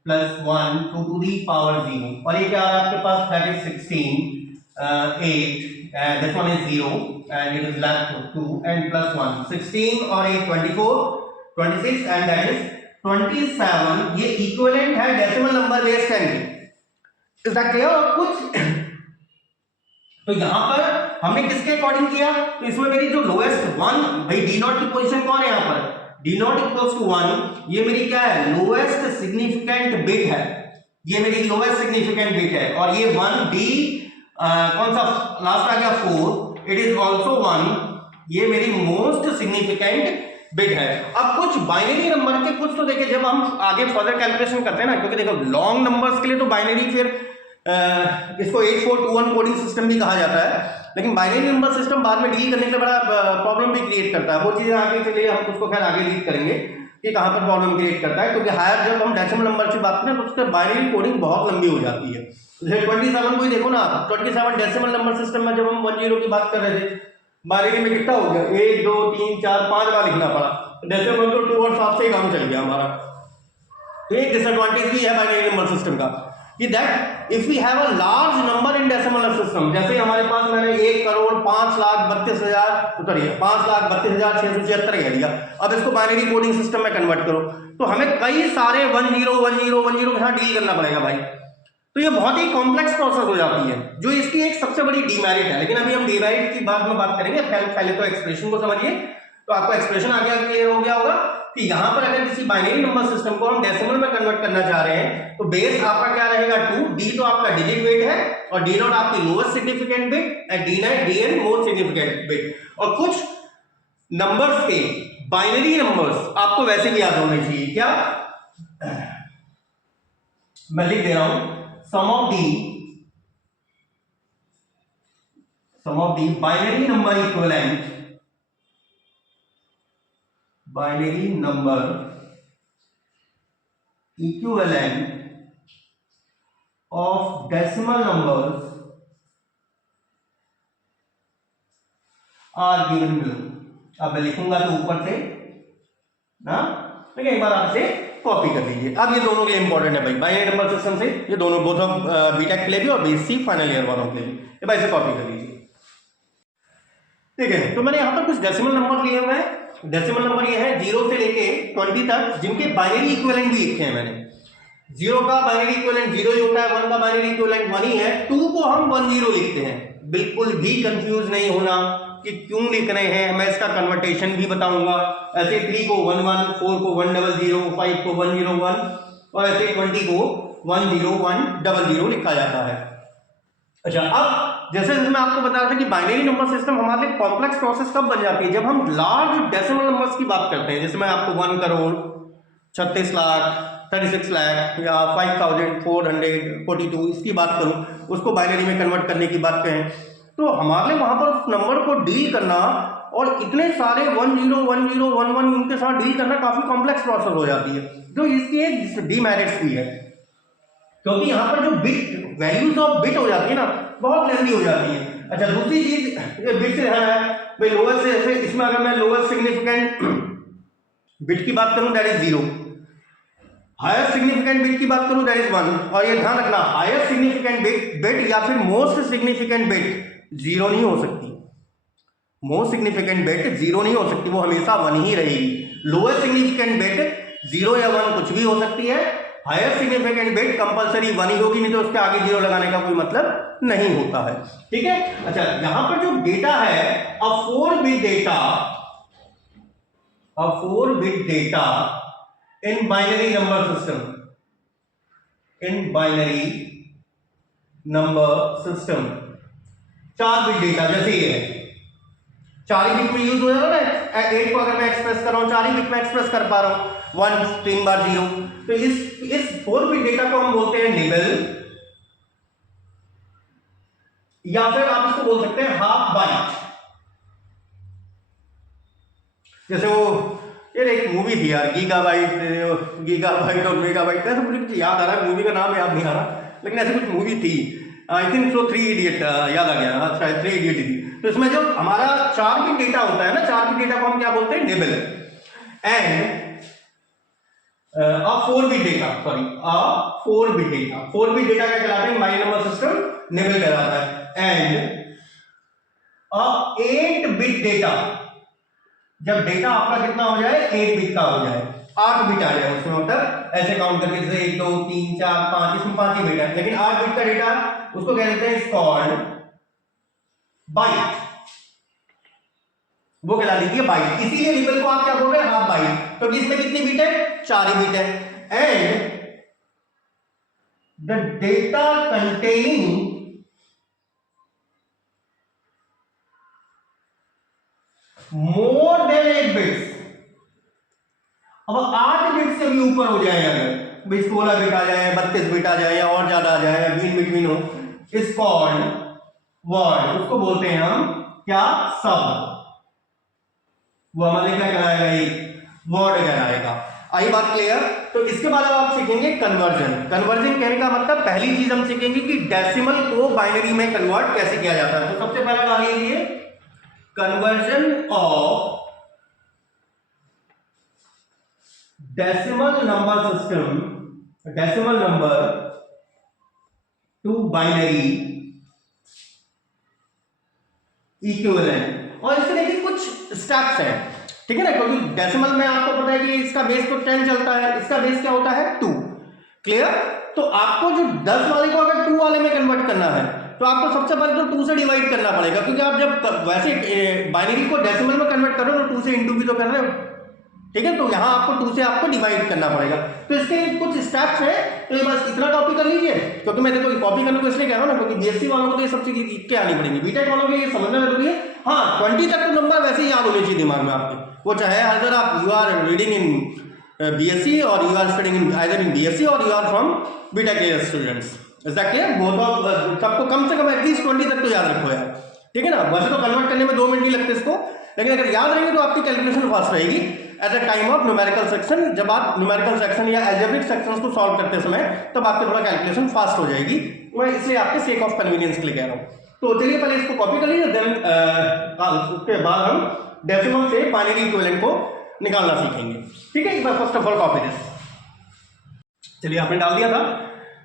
plus 1, 2 to the power 0। और ये क्या आ रहा है आपके पास? That is 16, 8, this one is 0 and it is left 2 and plus 1, 16 और 8 24, 26 एंड दैट इज 27। ये इक्विवेलेंट है डेसिमल नंबर बेस 10 के। Is that clear? और कुछ तो यहां पर हमने किसके अकॉर्डिंग किया? तो इसमें मेरी जो लोएस्ट 1, भाई डी नॉट की पोजीशन कौन है यहां पर? डी नॉट इक्वल्स टू 1, ये मेरी क्या है? लोएस्ट सिग्निफिकेंट बिट है, ये मेरी लोएस्ट सिग्निफिकेंट बिट है। और ये 1 डी कौन सा लास्ट आ गया? 4, इट इज आल्सो 1, ये मेरी मोस्ट सिग्निफिकेंट बिट है। अब कुछ बाइनरी नंबर के कुछ तो देखिए, जब हम आगे फर्दर कैलकुलेशन करते हैं ना, क्योंकि देखो लॉन्ग नंबर्स के लिए तो बाइनरी फिर इसको 8421 कोडिंग सिस्टम भी कहा जाता है, लेकिन बाइनरी नंबर सिस्टम बाद में डील करने के बड़ा प्रॉब्लम भी क्रिएट करता है। वो चीजें आगे चलिए हम उसको खैर आगे डील करेंगे कि कहां पर प्रॉब्लम क्रिएट करता है, क्योंकि हायर जब हम डेसिमल नंबर की बात करें तो उसके बाइनरी कोडिंग बहुत लंबी हो जाती है। जैसे 27 को ही देखो ना, 27 डेसिमल नंबर सिस्टम में जब हम 10 की बात कर रहे थे, बाइनरी में कितना हो गया? 1 2 3 4 5 बार लिखना पड़ा, डेसिमल तो 2 और 7 से ही काम चल गया हमारा। तो एक डिसएडवांटेज भी है बाइनरी नंबर सिस्टम का कि that if we have a large number in decimal system, जैसे हमारे पास मैंने 1,05,32,000 उतरिए 5,32,676 कह दिया, अब इसको बाइनरी कोडिंग सिस्टम में कन्वर्ट करो तो हमें कई सारे 10 10 10 के साथ डील करना पड़ेगा भाई। तो ये बहुत ही कॉम्प्लेक्स प्रोसेस हो जाती है, जो इसकी एक सबसे बड़ी डीमेरिट है। लेकिन अभी हम डीमेरिट की बाद में बात करेंगे, पहले तो एक्सप्रेशन को समझिए। तो आपको एक्सप्रेशन आगे क्लियर हो गया होगा कि यहां पर अगर किसी बाइनरी नंबर सिस्टम को हम डेसिमल में कन्वर्ट करना चाह रहे हैं तो बेस आपका क्या रहेगा? 2, डी तो आपका डिजिट वेट है, और डी नॉट आपकी लोएस्ट सिग्निफिकेंट बिट, एंड डी9 मोस्ट सिग्निफिकेंट बिट। और कुछ नंबर्स के बाइनरी नंबर्स आपको वैसे भी याद होने चाहिए। क्या? मैं लिख दे रहा हूं, some of the binary number equivalent, binary number equivalent of decimal numbers are given below. अब मैं लिखूंगा तो ऊपर से ना, लेकिन एक बार आपसे कॉपी कर लीजिए। अब ये दोनों के लिए इंपॉर्टेंट है भाई, बाइनरी नंबर सिस्टम से ये दोनों, बोथ ऑफ बीटेक के लिए भी और बीएससी फाइनल ईयर वालों के लिए, ये भाई से कॉपी कर लीजिए। ठीक है, तो मैंने यहां पर कुछ डेसिमल नंबर लिए हुए हैं, डेसिमल नंबर ये है 0 से लेके 20 तक जिनके बाइनरी इक्विवेलेंट भी लिखे हैं मैंने। 0 का बाइनरी इक्विवेलेंट 0 ही होता है, 1 का बाइनरी इक्विवेलेंट 1 ही है, 2 को हम 10 लिखते हैं। बिल्कुल भी कंफ्यूज नहीं होना कि क्यों लिख रहे हैं, मैं इसका कन्वर्टेशन भी बताऊंगा। ऐसे 3 को 11, 4 को 100, 5 को 101 और ऐसे 20 को 10100 लिखा जाता है। अच्छा, अब जैसे मैं आपको बता रहा था कि बाइनरी नंबर सिस्टम हमारे लिए कॉम्प्लेक्स प्रोसेस कब बन जाती है, जब हम लार्ज डेसिमल नंबर्स की बात करते हैं। जैसे मैं आपको 1 करोड़ 36 लाख 36 लाख या 5442 इसकी बात करूं, उसको बाइनरी में कन्वर्ट करने की बात करें, तो हमारे लिए वहां पर उस नंबर को डील करना और इतने सारे 10 10 11 इनके साथ डील करना काफी कॉम्प्लेक्स प्रोसेस हो जाती है, जो इसकी एक डीमेरिट्स भी है, क्योंकि यहाँ पर जो बिट वैल्यूज ऑफ बिट हो जाती है ना, बहुत लेंथी हो जाती है। अच्छा, दूसरी चीज बिट से है भाई, लोएस्ट से ऐसे इसमें अगर मैं लोएस्ट सिग्निफिकेंट बिट की बात करूं that is 0, higher significant bit की बात करूं दैट इज 1, और ये ध्यान रखना हायर सिग्निफिकेंट बिट या फिर मोस्ट सिग्निफिकेंट बिट 0 नहीं हो सकती। मोस्ट सिग्निफिकेंट बिट 0 नहीं हो सकती, वो हमेशा 1 ही रहेगी। लोएस्ट सिग्निफिकेंट बिट 0 या 1 कुछ भी हो सकती है, हायर सिग्निफिकेंट बिट कंपलसरी 1 ही होगी, नहीं तो उसके आगे 0 लगाने का कोई मतलब नहीं होता है। ठीक है। अच्छा, यहां पर जो डेटा है अ 4 बिट डेटा इन बाइनरी नंबर सिस्टम, इन binary number system 4 bit data जैसे ये है, 4 ही बिट में यूज हो जा रहा है। 8 को अगर मैं एक्सप्रेस कर रहा हूं 4 ही बिट में एक्सप्रेस कर पा रहा हूं, 1 3 बार 0, तो इस 4 बिट डेटा को हम बोलते हैं निबल, या फिर आप इसको बोल सकते हैं हाफ बाइट। जैसे वो यार एक मूवी थी यार, गीगाबाइट और मेगाबाइट, ऐसा मुझे कुछ याद आ रहा है, मूवी का नाम याद नहीं आ रहा, लेकिन ऐसी कुछ मूवी थी, आई थिंक सो 3 इडियट, याद आ गया, अच्छा 3 इडियट थी। तो इसमें जो हमारा 4 बिट डेटा होता है ना, 4 बिट डेटा को हम क्या बोलते हैं, nibble, and a 4 bit data, sorry a 4 bit data, 4 bit data क्या कहलाता है, बाइनरी नंबर सिस्टम निबल कहलाता है, एंड अ 8 बिट डेटा, जब डेटा आपका कितना हो जाए 8 बिट का हो जाए, 8 बिट आ जाए उसमें, मतलब ऐसे काउंट करके जैसे 1 2 3 4 5, इसमें 5 ही बिट है, लेकिन 8 बिट का डेटा उसको क्या कहते हैं, कॉल्ड बाइट, वो कहलाती है बाइट। इसीलिए निबल को आप क्या बोल रहे हैं, हाफ बाइट, क्योंकि इसमें कितनी बिट है, 4 ही बिट है। And the data containing more than 8 bits, अब 8 बिट से भी ऊपर हो जाए, अगर 16 बिट आ जाए, 32 बिट आ जाए, या और ज्यादा आ जाए, बीन बिटवीन हो, इज कॉल्ड वर्ड, उसको बोलते हैं हम क्या, शब्द, वो हमारे क्या कहलाएगा, एक वर्ड कहलाएगा। आई बात क्लियर। तो इसके बाद आप सीखेंगे कन्वर्जन। कन्वर्जन कहने का मतलब पहली चीज हम सीखेंगे कि डेसिमल को बाइनरी में कन्वर्ट कैसे किया जाता है। तो सबसे पहला मान लीजिए conversion of decimal number system, decimal number two binary equivalent. और इसके देखिए कुछ स्टेप्स हैं, ठीक है ना, क्योंकि डेसिमल में आपको पता है कि इसका बेस तो 10 चलता है, इसका बेस क्या होता है 2, क्लियर। तो आपको जो 10 वाले को अगर 2 वाले में कन्वर्ट करना है तो आपको सबसे पहले तो 2 से डिवाइड करना पड़ेगा, क्योंकि आप जब वैसे बाइनरी को डेसिमल में कन्वर्ट कर रहे हो तो 2 से इंटू भी तो कर रहे हो, ठीक है। तो यहाँ आपको 2 से आपको डिवाइड करना पड़ेगा। तो इसके कुछ स्टेप्स हैं, तो ये बस इतना कॉपी कर लीजिए, क्योंकि मैं देखो कॉपी करने को इसलिए कह रहा हूँ ना, क्योंकि बीएससी वालों को तो ये सब चीजें लिख के आनी पड़ेगी, बीटेक वालों को ये समझना जरूरी है। हाँ, 20 तक तो नंबर वैसे ही याद होने चाहिए दिमाग में आपके, वो चाहे अगर आप you are reading in BSc और you are studying in either in BSc और you are from BTech students, exactly both of सबको कम से कम एटलीस्ट 20 तक तो याद रखो यार, ठीक है ना। वैसे तो कन्वर्ट करने में 2 मिनट नहीं लगते इसको, लेकिन अगर याद रहेंगे तो आपकी कैलकुलेशन फास्ट रहेगी at the time of numerical section. जब आप न्यूमेरिकल सेक्शन या अलजेब्रिक सेक्शंस को सॉल्व करते समय तब आपके थोड़ा कैलकुलेशन फास्ट हो जाएगी, मैं इसलिए आपके सेक ऑफ कन्वीनियंस के लिए कह रहा हूँ। तो चलिए पहले इसको कॉपी कर लीजिए, देन उसके बाद हम डेसिमल से बाइनरी इक्विवेलेंट को निकालना सीखेंगे, ठीक है। एक बार first of all copy this, चलिए आपने डाल दिया था।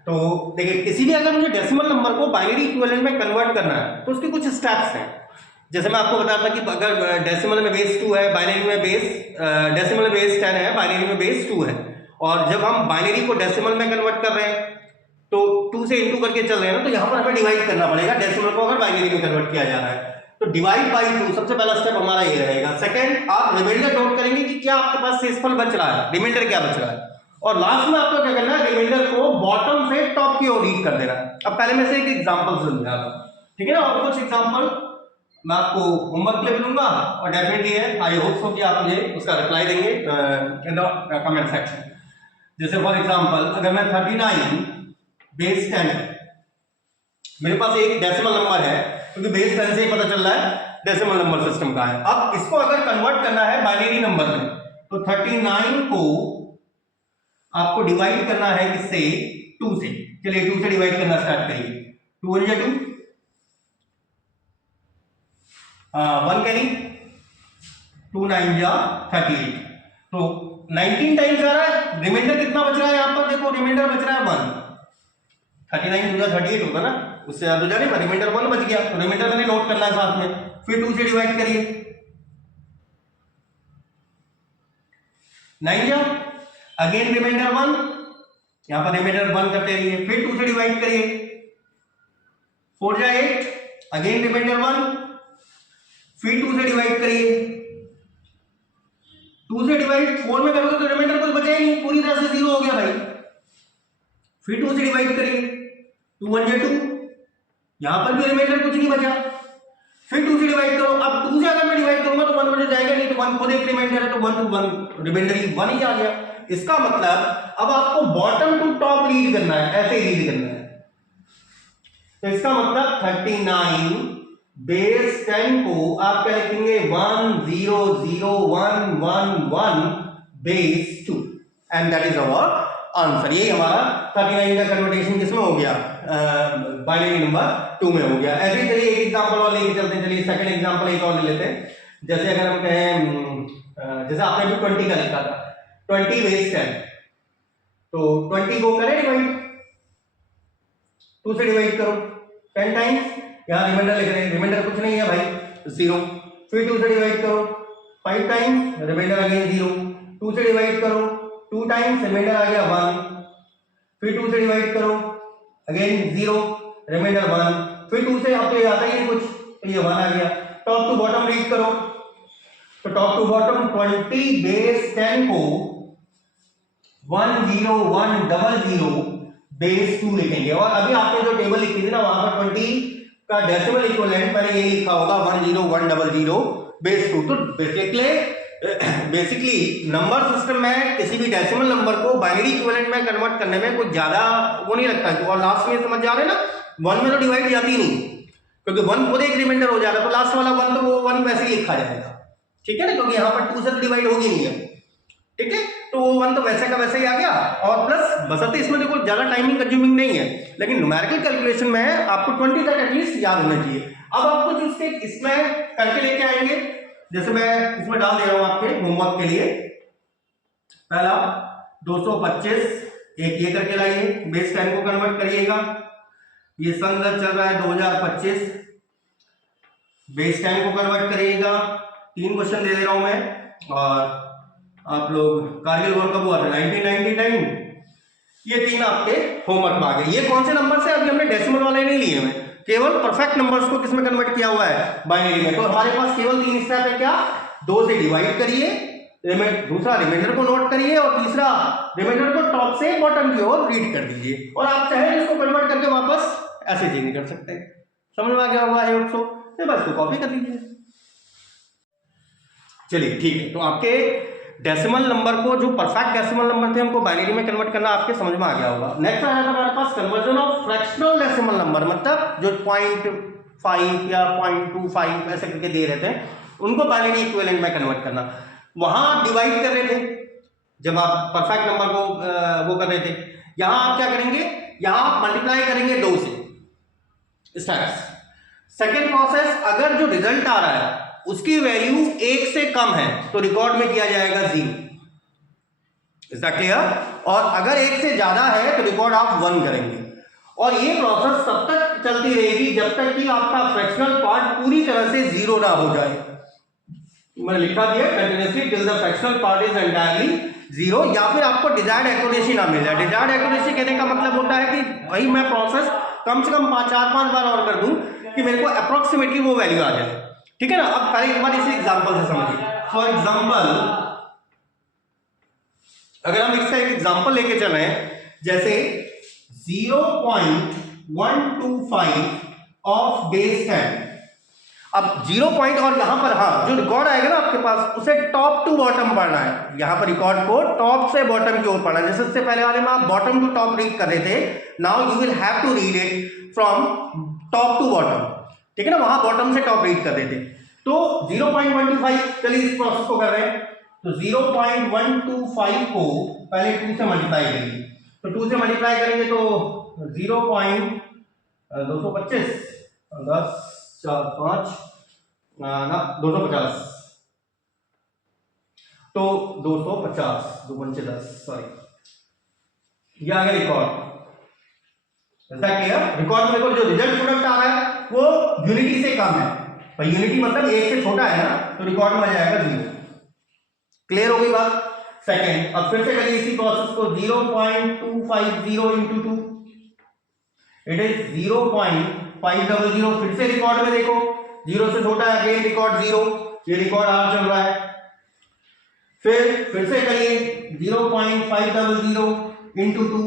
तो देखिए किसी भी अगर मुझे डेसिमल नंबर को बाइनरी इक्विवेलेंट में कन्वर्ट करना है तो उसके कुछ स्टेप्स हैं। जैसे मैं आपको बताया था कि अगर डेसिमल में बेस 2 है, बाइनरी में डेसिमल में बेस 10 है, बाइनरी में बेस 2 है, और जब हम बाइनरी को डेसिमल में कन्वर्ट कर रहे हैं तो 2 से इंटू करके चल रहे हैं ना, तो यहाँ पर हमें डिवाइड करना पड़ेगा डेसिमल को अगर बाइनरी में कन्वर्ट किया जा रहा है। तो डिवाइड बाई 2 सबसे पहला स्टेप हमारा ये रहेगा। सेकंड, आप रिमाइंडर नोट करेंगे कि क्या आपके पास शेषफल बच रहा है, रिमाइंडर क्या बच रहा है, और लास्ट में आपको क्या करना है, रिमाइंडर को बॉटम से टॉप की ओर रीड कर देना है। अब पहले में से एक एग्जांपल समझाऊंगा, ठीक है ना, और कुछ एग्जांपल मैं आपको होमवर्क के लिए दूंगा, और डेफिनेटली है आई होप सो कि आप मुझे उसका रिप्लाई देंगे इन द कमेंट सेक्शन। जैसे फॉर एग्जांपल, अगर मैं 39 बेस 10 मेरे पास एक डेसिमल नंबर है, क्योंकि बेस 10 से ही पता चल रहा है डेसिमल नंबर सिस्टम का है। अब इसको अगर कन्वर्ट करना है बाइनरी नंबर में, तो 39 को आपको डिवाइड करना है किससे, 2 से। चलिए 2 से डिवाइड करना स्टार्ट करिए। 2 1 2 1 कैरी, 2 9 जा 38, तो 19 टाइम्स आ रहा है। रिमाइंडर कितना बच रहा है यहाँ पर, देखो रिमाइंडर बच रहा है 1। 39 2 38 होगा ना, उससे याद हो जा रही है, रिमाइंडर 1 बच गया, तो रिमाइंडर मैंने नोट करना है साथ में। फिर 2 से डिवाइड करिए, 9 जा अगेन रिमाइंडर 1, यहां पर रिमाइंडर 1 करते रहिए। फिर 2 से डिवाइड करिए, 4 जा 8 अगेन रिमाइंडर 1, फिर 2 से डिवाइड करिए। 2 से डिवाइड 4 में करोगे तो रिमाइंडर कुछ बचा ही नहीं, पूरी तरह से 0 हो गया भाई। फिर 2 से डिवाइड करिए, 2 1 2, यहां पर भी रिमाइंडर कुछ नहीं बचा। फिर 2 से डिवाइड करो, अब 2 से अगर मैं डिवाइड करूंगा तो 1 बच जाएगा नहीं, तो 1 खुद एक रिमाइंडर है, तो 1 to 1 रिमाइंडर ही 1 ही आ गया। इसका मतलब अब आपको बॉटम टू टॉप रीड करना है, ऐसे ही रीड करना है। तो इसका मतलब 39 बेस 10 को आप क्या लिखेंगे, 1 0 0 1 1 1 base 2, and that is our answer. यही हमारा 39 का कन्वर्टेशन किसमें हो गया, बाइनरी नंबर 2 में हो गया। ऐसे ही चलिए एक एग्जांपल और लेके चलते हैं। चलिए सेकंड एग्जांपल एक और ले लेते हैं। जैसे अगर हम कहें, जैसे आपने भी 20 का लिखा था, 20 बेस 10, तो 20 को करें डिवाइड, 2 से डिवाइड करो 10 टाइम्स, यहां रिमाइंडर लिख रहे हैं, रिमाइंडर कुछ नहीं है भाई 0। फिर 2 से डिवाइड करो 5 टाइम्स, रिमाइंडर अगेन 0। 2 से डिवाइड करो 2 टाइम्स, रिमाइंडर आ गया 1। फिर 2 से डिवाइड करो अगेन 0, रिमाइंडर 1। फिर 2 से अब तो ये आता ही नहीं कुछ, तो ये 1 आ गया। टॉप टू बॉटम रीड करो, तो टॉप टू बॉटम 20 बेस 10 को 1 0 1 0 0 बेस 2 लिखेंगे। और अभी आपने जो टेबल लिखी थी ना, वहां पर 20 का डेसिमल इक्विवेलेंट मैंने ये लिखा होगा 1 0 1 0 0 बेस 2। तो बेसिकली नंबर सिस्टम में किसी भी डेसिमल नंबर को बाइनरी इक्विवेलेंट में कन्वर्ट करने में कुछ ज्यादा वो नहीं लगता। और लास्ट में समझ जा रहे हैं ना, 1 में तो डिवाइड जाती नहीं, क्योंकि 1 खुद एक रिमाइंडर हो जा रहा है, तो लास्ट वाला 1 तो वो 1 वैसे ही लिखा जाएगा, ठीक है ना, क्योंकि यहाँ पर 2 से डिवाइड होगी नहीं है, ठीक है, तो वो 1 तो वैसे का वैसे ही आ गया। और प्लस बसते इसमें देखो ज्यादा टाइमिंग कंज्यूमिंग नहीं है, लेकिन न्यूमेरिकल कैलकुलेशन में आपको 20 तक एटलीस्ट याद होना चाहिए। अब आप कुछ उसके इसमें करके लेके आएंगे, जैसे मैं इसमें डाल दे रहा हूं आपके होमवर्क के लिए। पहला 225, एक ये करके लाइए, बेस 10 को कन्वर्ट करिएगा। ये सन चल रहा है 2025, बेस 10 को कन्वर्ट करिएगा। 3 क्वेश्चन दे रहा हूं मैं, और आप लोग कारगिल वॉर कब हुआ था, 1999। ये 3 आपके होमवर्क में आ गए। ये कौन से नंबर से, अभी हमने डेसिमल वाले नहीं लिए हुए, केवल परफेक्ट नंबर्स को किसमें कन्वर्ट किया हुआ है, बाइनरी में। तो हमारे पास केवल 3 स्टेप है, क्या, 2 से डिवाइड करिए, दूसरा रिमाइंडर को नोट करिए, और तीसरा रिमाइंडर को टॉप से बॉटम की ओर रीड कर दीजिए। और आप चाहे इसको कन्वर्ट करके वापस ऐसे चेंज कर सकते हैं। समझ में आ गया होगा, आई होप सो। बस इसको कॉपी कर लीजिए। चलिए ठीक है, तो आपके डेसिमल नंबर को, जो परफेक्ट डेसिमल नंबर थे, उनको बाइनरी में कन्वर्ट करना आपके समझ में आ गया होगा। नेक्स्ट आया था हमारे पास conversion of fractional decimal number, मतलब जो 0.5 या 0.25 ऐसे करके दे रहे थे, उनको बाइनरी इक्विवेलेंट में कन्वर्ट करना। वहां आप डिवाइड कर रहे थे जब आप परफेक्ट नंबर को वो कर रहे थे। यहां आप क्या करेंगे, यहां आप मल्टीप्लाई करेंगे 2 से स्टेप्स। सेकेंड प्रोसेस, अगर जो रिजल्ट आ रहा है उसकी वैल्यू 1 से कम है तो रिकॉर्ड में किया जाएगा 0। Is that clear? और अगर 1 से ज्यादा है तो रिकॉर्ड आप 1 करेंगे। और ये प्रोसेस तब तक चलती रहेगी जब तक कि आपका फ्रैक्शनल पार्ट पूरी तरह से जीरो ना हो जाए। मैंने लिखा दिया continuously till the fractional part is entirely zero, या फिर आपको डिजायर्ड एक्यूरेसी ना मिल जाए। डिजायर्ड एक्यूरेसी कहने का मतलब होता है कि भाई मैं प्रोसेस कम से कम 4-5 बार और कर दूं कि मेरे को अप्रोक्सीमेटली वो वैल्यू आ जाए, ठीक है ना। अब पहले एक बार इसे एग्जांपल से समझिए। फॉर एग्जांपल अगर हम इसका एक एग्जांपल लेके चले, जैसे 0.125 ऑफ बेस 10। अब 0 पॉइंट और यहां पर हाँ जो रिकॉर्ड आएगा ना आपके पास उसे टॉप टू बॉटम पढ़ना है। यहां पर रिकॉर्ड को टॉप से बॉटम की ओर पढ़ना है। जैसे इससे पहले वाले में आप बॉटम टू टॉप रीड कर रहे थे, now you will have to read it from top to bottom, ठीक है ना। वहां बॉटम से टॉप रीड कर रहे थे। तो 0.125, चलिए इस प्रोसेस को कर रहे हैं। तो 0.125 को पहले 2 से मल्टीप्लाई करिए। तो 2 से मल्टीप्लाई करेंगे तो 0.225 10 4 5 ना 250, तो 250 2 पंचे 10, सॉरी ये आ गया रिकॉर्ड। रिकॉर्ड में जो रिजल्ट प्रोडक्ट आ रहा है वो यूनिटी से कम है। भाई यूनिटी मतलब 1 से छोटा है ना, तो रिकॉर्ड में आ जाएगा 0। क्लियर हो गई बात। सेकंड, अब फिर से करिए इसी प्रोसेस को। 0.250 इंटू 2 इट इज 0.500। फिर से रिकॉर्ड में देखो 0 से छोटा है, अगेन रिकॉर्ड 0, ये रिकॉर्ड R चल रहा है। फिर से करिए 0.500 इंटू 2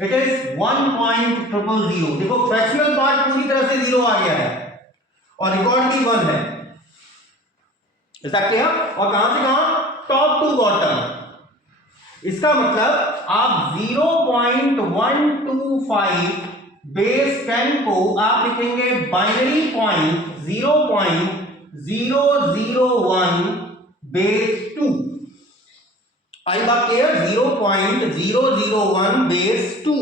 इट इज 1.000। देखो फ्रैक्शनल पार्ट पूरी तरह से 0 आ गया है और रिकॉर्ड भी 1 है। ऐसा क्लियर। और कहां से कहां, टॉप टू बॉटम। इसका मतलब आप 0.125 बेस 10 को आप लिखेंगे बाइनरी पॉइंट 0.001 बेस 2। आई बात क्लियर। 0.001 बेस 2।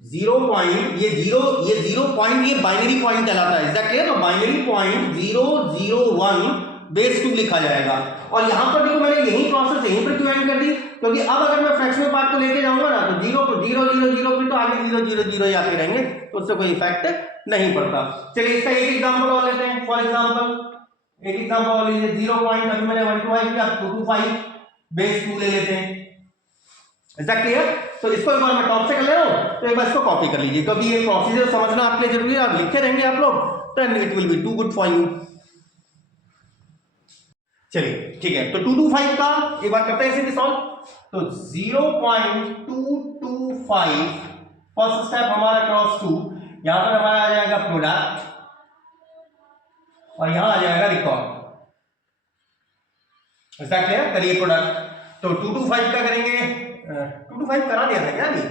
0 पॉइंट ये 0 पॉइंट ये बाइनरी पॉइंट कहलाता है। ऐसा क्लियर। तो बाइनरी पॉइंट 001 बेस 2 लिखा जाएगा। और यहां पर देखो मैंने यही प्रोसेस यहीं पर क्यों ऐड कर दी, क्योंकि अब अगर मैं फ्रैक्शनल पार्ट को लेके जाऊंगा ना तो 0 को 0 0 0 फिर तो आगे 0 0 0 आते रहेंगे, तो उससे कोई इफेक्ट नहीं पड़ता। चलिए इसका एक एग्जांपल और लेते हैं। फॉर एग्जांपल एक एग्जांपल और लीजिए। 0 पॉइंट अभी मैंने 125 किया, 225 बेस 2 ले लेते हैं। ऐसा क्लियर। तो इसको एक बार मैं टॉप से कर ले रहा हूं, तो एक बार इसको कॉपी कर लीजिए, क्योंकि ये प्रोसीजर समझना आपके लिए जरूरी है। आप लिखे रहेंगे आप लोग तो it will be too good for you. चलिए ठीक है। तो 225 का एक बार करते हैं इसे भी सॉल्व। तो 0.225 फर्स्ट स्टेप हमारा क्रॉस 2, यहां पर हमारा आ जाएगा प्रोडक्ट और यहां आ जाएगा रिकॉर्ड। ऐसा क्लियर। करिए प्रोडक्ट। तो 225 का करेंगे, 225 करा दिया था क्या? नहीं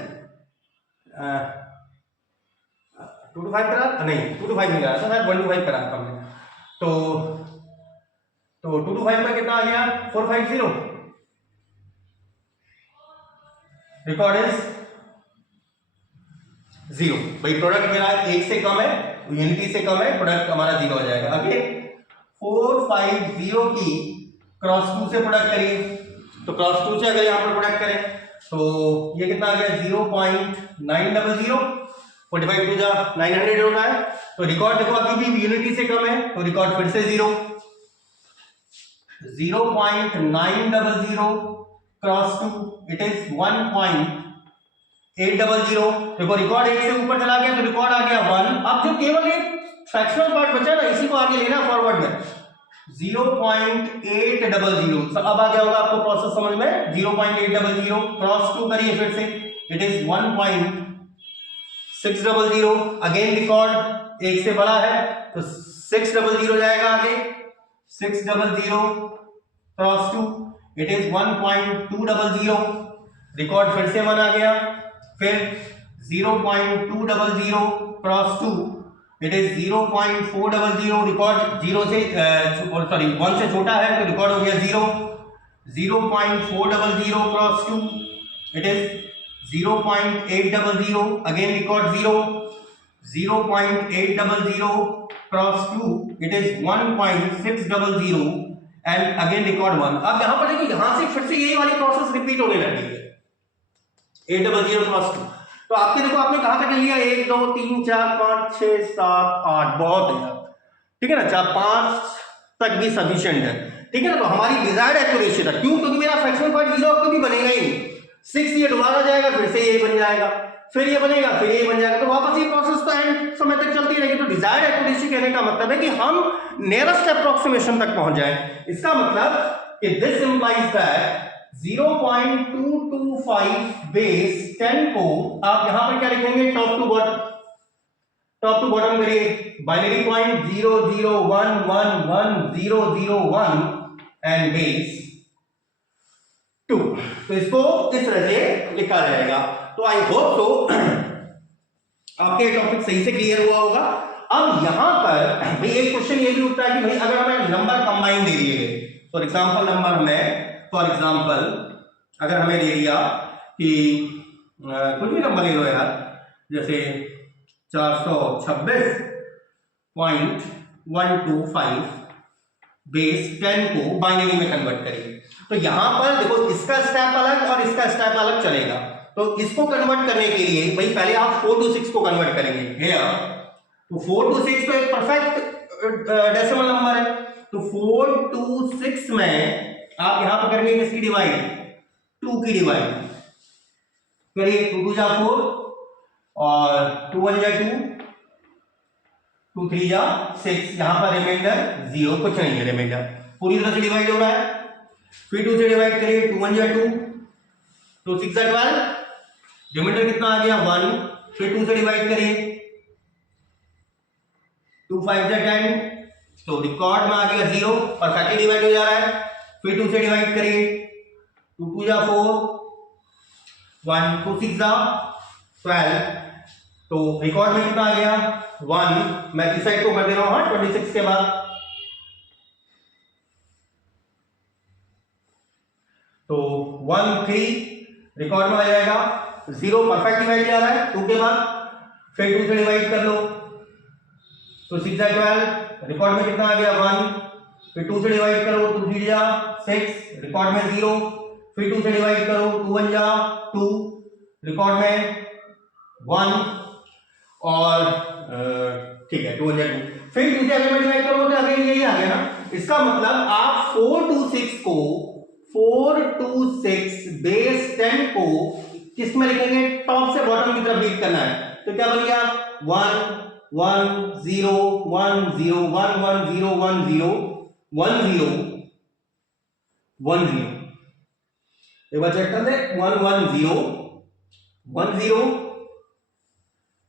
225 करा नहीं, 225 नहीं करा था, 125 करा था हमने। तो 225 का कितना आ गया? 450। Record is 0। भाई प्रोडक्ट मेरा 1 से कम है, यूनिटी से कम है, प्रोडक्ट हमारा 0 हो जाएगा। अगेन 450 की क्रॉस 2 से प्रोडक्ट करिए। तो क्रॉस 2 से अगर यहां पर प्रोडक्ट करें तो ये कितना आ गया? 0.900। 45 टू जा 900 होता है। तो रिकॉर्ड देखो अभी भी यूनिटी से कम है, तो रिकॉर्ड फिर से 0। 0.900 क्रॉस 2 इट इज 1.800। देखो रिकॉर्ड 1 से ऊपर चला गया तो रिकॉर्ड आ गया 1। अब जो केवल एक फ्रैक्शनल पार्ट बचा ना, इसी को आगे लेना फॉरवर्ड में। 0.800। अब आ गया होगा आपको प्रोसेस समझ में। 0.800 क्रॉस 2 करिए फिर से, इट इज 1.600। अगेन रिकॉर्ड 1 से बड़ा है तो 600 जाएगा आगे। 600 क्रॉस 2 इट इज 1.200। रिकॉर्ड फिर से 1 आ गया। फिर 0.200 क्रॉस 2 इट इज 0.400। रिकॉर्ड 0 से सॉरी 1 से छोटा है तो रिकॉर्ड हो गया 0। 0.400 cross 2 it is 0.800। Again record 0। 0.800 cross 2 it is 1.600 and again record 1। अब यहां पर देखिए यहां से फिर से यही वाली प्रोसेस रिपीट होने लगी है। 800 क्रॉस 2 तो आपके देखो आपने कहां तक लिया 1 2 3 4 5 6 7 8 बहुत है यार, ठीक है ना, 4 5 तक भी सफिशिएंट है, ठीक है ना। तो हमारी डिजायर्ड एक्यूरेसी था, क्यों, क्योंकि मेरा फ्रैक्शनल पार्ट 0 अब कभी बनेगा ही नहीं, 6 ये दोबारा जाएगा, फिर से ये बन जाएगा, फिर ये बनेगा, फिर ये बन जाएगा, तो वापस ये प्रोसेस तो एंड समय तक चलती रहेगी। तो डिजायर्ड एक्यूरेसी कहने का मतलब है कि हम नियरेस्ट अप्रोक्सीमेशन तक पहुंच जाए। इसका मतलब कि दिस इंप्लाइज दैट 0.225 बेस 10 को आप यहां पर क्या लिखेंगे, टॉप टू बॉटम करिए, बाइनरी पॉइंट 0 0 1 1 1 0 0 1 एंड बेस 2। तो इसको इस तरह से लिखा जाएगा। तो आई होप तो आपके टॉपिक सही से क्लियर हुआ होगा। अब यहां पर भाई एक क्वेश्चन ये भी उठता है कि भाई अगर हमें नंबर कंबाइन दे दिए गए, फॉर एग्जांपल अगर हमें दे दिया कि कुछ भी नंबर ले लो यार, जैसे 426.125 बेस 10 को बाइनरी में कन्वर्ट करेंगे। तो यहां पर देखो इसका स्टेप अलग और इसका स्टेप अलग चलेगा। तो इसको कन्वर्ट करने के लिए भाई पहले आप 4 to 6 को कन्वर्ट करेंगे here। तो 4 to 6 तो एक परफेक्ट डेसिमल नंबर है। तो 4 to 6 में आप यहां पर करेंगे किसकी डिवाइड, 2 की डिवाइड करिए, 2 2 जा 4 और 2 1 जा 2, 2 3 जा 6, यहां पर रिमाइंडर 0, कुछ नहीं है, रिमाइंडर पूरी तरह से डिवाइड हो रहा है। फिर 2 से डिवाइड करिए, 2 1 जा 2, 2 6 जा 12, रिमाइंडर कितना आ गया 1। फिर 2 से डिवाइड करिए, 2 5 जा 10, तो रिकॉर्ड में आ गया 0, परफेक्टली डिवाइड हो जा रहा है। फिर 2 से डिवाइड करिए, 2 2 जा 4, 1 2 6 जा 12, तो रिकॉर्ड में कितना आ गया 1। मैं इस साइड को कर दे रहा हूं 26 के बाद, तो 1 3 रिकॉर्ड में आ जाएगा, 0 परफेक्ट डिवाइड जा रहा है 2 के बाद। फिर 2 से डिवाइड कर लो, तो 6 जा 12, रिकॉर्ड में कितना आ गया 1। फिर 2 से डिवाइड करो, 2 3 जा 6, रिकॉर्ड में 0। फिर 2 से डिवाइड करो, 2 1 जा 2, रिकॉर्ड में 1 और ठीक है 2 1 जा 2। फिर 2 से अगर डिवाइड करो तो अगेन यही आ गया ना। इसका मतलब आप 4 to 6 को 4 to 6 बेस 10 को किस में लिखेंगे, टॉप से बॉटम की तरफ रीड करना है। तो क्या बन गया 1 1 0 1 0 1 1 0 1 0 1 0 1 0। एक बार चेक कर ले, 1 1 0 1 0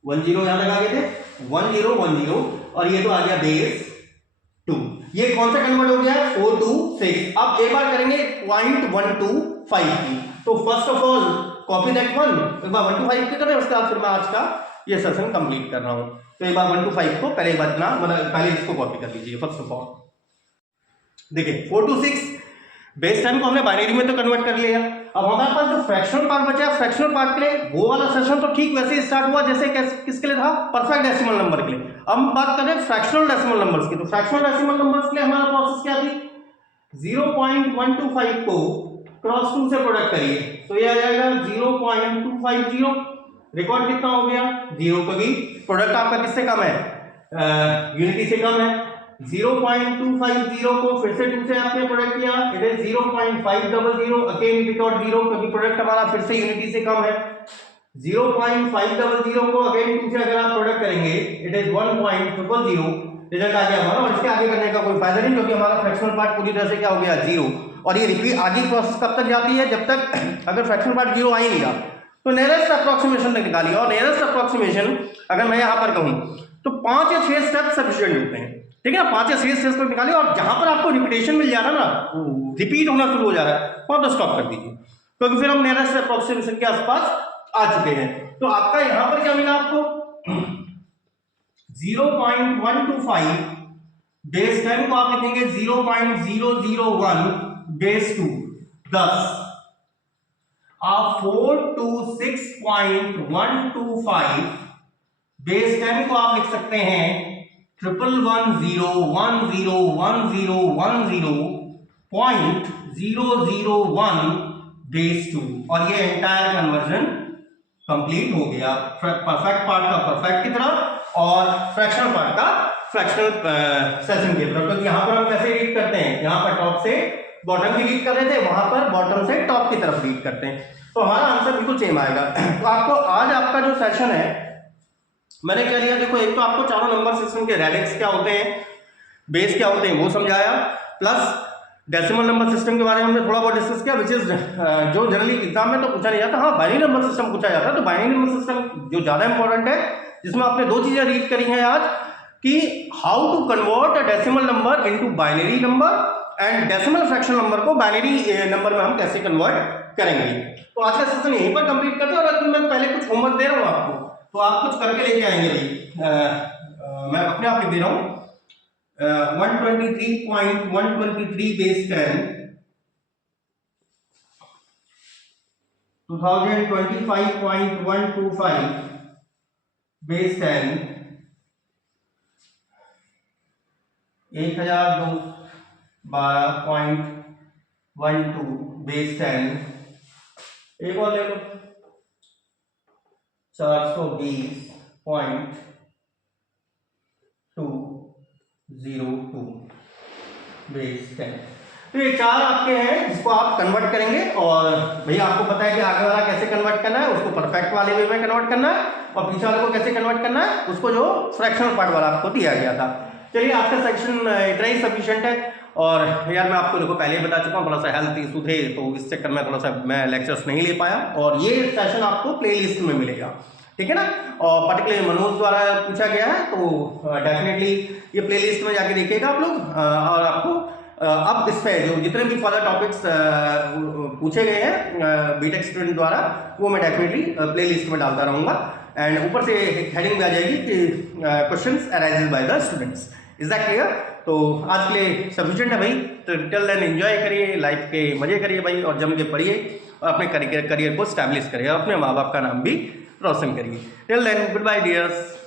1 0 यहां तक आ गए थे, 1 0 1 0 और ये तो आ गया बेस 2। ये कौन सा कन्वर्ट हो गया 4 to 6। अब एक बार करेंगे 0.125 की। तो first of all copy that one, एक बार 1 to 5 की करें, उसके बाद फिर मैं आज का ये सेशन कंप्लीट कर रहा हूं। तो एक बार 1 to 5 को पहले एक बार पहले इसको कॉपी कर लीजिए। फर्स्ट ऑफ ऑल देखिए 4 to 6 बेस 10 को हमने बाइनरी में तो कन्वर्ट कर लिया। अब हमारे पास जो फ्रैक्शनल पार्ट बचा है, फ्रैक्शनल पार्ट के लिए वो वाला सेशन तो ठीक वैसे ही स्टार्ट हुआ जैसे किसके लिए था, परफेक्ट डेसिमल नंबर के लिए। अब हम बात करें फ्रैक्शनल डेसिमल नंबर्स की। तो फ्रैक्शनल डेसिमल नंबर्स के लिए हमारा प्रोसेस क्या थी, 0.125 को क्रॉस 2 से प्रोडक्ट करिए, तो ये आ जाएगा 0.250। रिकॉर्ड कितना हो गया 0, क्योंकि प्रोडक्ट आपका किससे कम है, यूनिटी से कम है। 0.250 को फिर से 2 से आपने प्रोडक्ट किया, इट इज 0.500, अगेन रिकॉर्ड 0 क्योंकि प्रोडक्ट हमारा फिर से यूनिटी से कम है। 0.500 को अगेन 2 से अगर आप प्रोडक्ट करेंगे, इट इज 1.000, रिजल्ट आ गया हमारा। और इसके आगे करने का कोई फायदा नहीं, क्योंकि हमारा फ्रैक्शनल पार्ट पूरी तरह से क्या हो गया 0। और ये रिपीट आगे प्रोसेस कब तक जाती है, जब तक अगर फ्रैक्शनल पार्ट 0 आ ही नहीं रहा। तो नियरेस्ट अप्रोक्सीमेशन तक निकालिए, और नियरेस्ट अप्रोक्सीमेशन अगर मैं यहां पर कहूं तो 5 या 6 स्टेप सफिशिएंट होते हैं, ठीक है ना। 5 या 6 स्टेप्स को निकालिए, और जहां पर आपको रिपीटेशन मिल जा रहा है ना, रिपीट होना शुरू हो जा रहा है, वहां पर स्टॉप कर दीजिए, क्योंकि फिर हम नियरेस्ट अप्रोक्सीमेशन के आसपास आ चुके हैं। तो आपका यहां पर क्या मिला आपको 0.125 बेस 10 को आप लिखेंगे 0.001 बेस 2 10। आप 4 to 6.125 बेस 10 को आप लिख सकते हैं 1110101 बेस 2, और ये एंटायर कन्वर्जन कंप्लीट हो गया, परफेक्ट पार्ट का परफेक्ट की तरफ और फ्रैक्शनल पार्ट का फ्रैक्शनल सेशन की तरफ। क्योंकि यहाँ पर हम कैसे रीड करते हैं, यहाँ पर टॉप से बॉटम की रीड कर रहे थे, वहां पर बॉटम से टॉप की तरफ रीड करते हैं, तो हमारा आंसर बिल्कुल सेम आएगा। तो आपको आज आपका जो सेशन है मैंने क्या लिया, देखो एक तो आपको चारों नंबर सिस्टम के रेडिक्स क्या होते हैं, बेस क्या होते हैं वो समझाया, प्लस डेसिमल नंबर सिस्टम के बारे में हमने थोड़ा बहुत डिस्कस किया, विच इज जो जनरली एग्जाम में तो पूछा नहीं जाता, हाँ बाइनरी नंबर सिस्टम पूछा जाता है। तो बाइनरी नंबर सिस्टम जो ज्यादा इंपॉर्टेंट है, जिसमें आपने दो चीजें रीड करी हैं आज कि how to convert a decimal number into binary number and decimal fraction number को बाइनरी नंबर में हम कैसे कन्वर्ट करेंगे। तो आज का सेशन यहीं पर कंप्लीट करते हैं। और मैं पहले कुछ होमवर्क दे रहा हूँ आपको, तो आप कुछ करके लेके आएंगे भाई। मैं अपने आप लिख दे रहा हूँ 123.123 बेस 10 2025.125 बेस 10 1212.12 बेस 10, एक और ले लो 420.202 बेस 10। तो ये चार आपके हैं जिसको आप कन्वर्ट करेंगे, और भैया आपको पता है कि आगे वाला कैसे कन्वर्ट करना है, उसको परफेक्ट वाले वे में कन्वर्ट करना है, और पीछे वाले को कैसे कन्वर्ट करना है, उसको जो फ्रैक्शनल पार्ट वाला आपको दिया गया था। चलिए आज का सेक्शन इतना ही सफिशिएंट है। और यार मैं आपको देखो पहले ही बता चुका हूँ, थोड़ा सा हेल्थ इशू थे तो इस चक्कर में थोड़ा सा मैं लेक्चर्स नहीं ले पाया, और ये सेशन आपको प्लेलिस्ट में मिलेगा, ठीक है ना। और पर्टिकुलरली मनोज द्वारा पूछा गया है, तो डेफिनेटली ये प्लेलिस्ट में जाके देखिएगा आप लोग। और आपको अब इस पे जो जितने भी फर्दर टॉपिक्स पूछे गए हैं बीटेक स्टूडेंट द्वारा, वो मैं डेफिनेटली प्लेलिस्ट में डालता रहूँगा। एंड ऊपर से हेडिंग भी आ जाएगी कि questions arises by the students. Is that clear? तो आज के लिए सफिशिएंट है भाई। तो टिल देन एंजॉय करिए, लाइफ के मजे करिए भाई, और जम के पढ़िए, और अपने करियर को स्टैब्लिश करिए, और अपने माँ बाप का नाम भी रोशन करिए। Till then goodbye dears.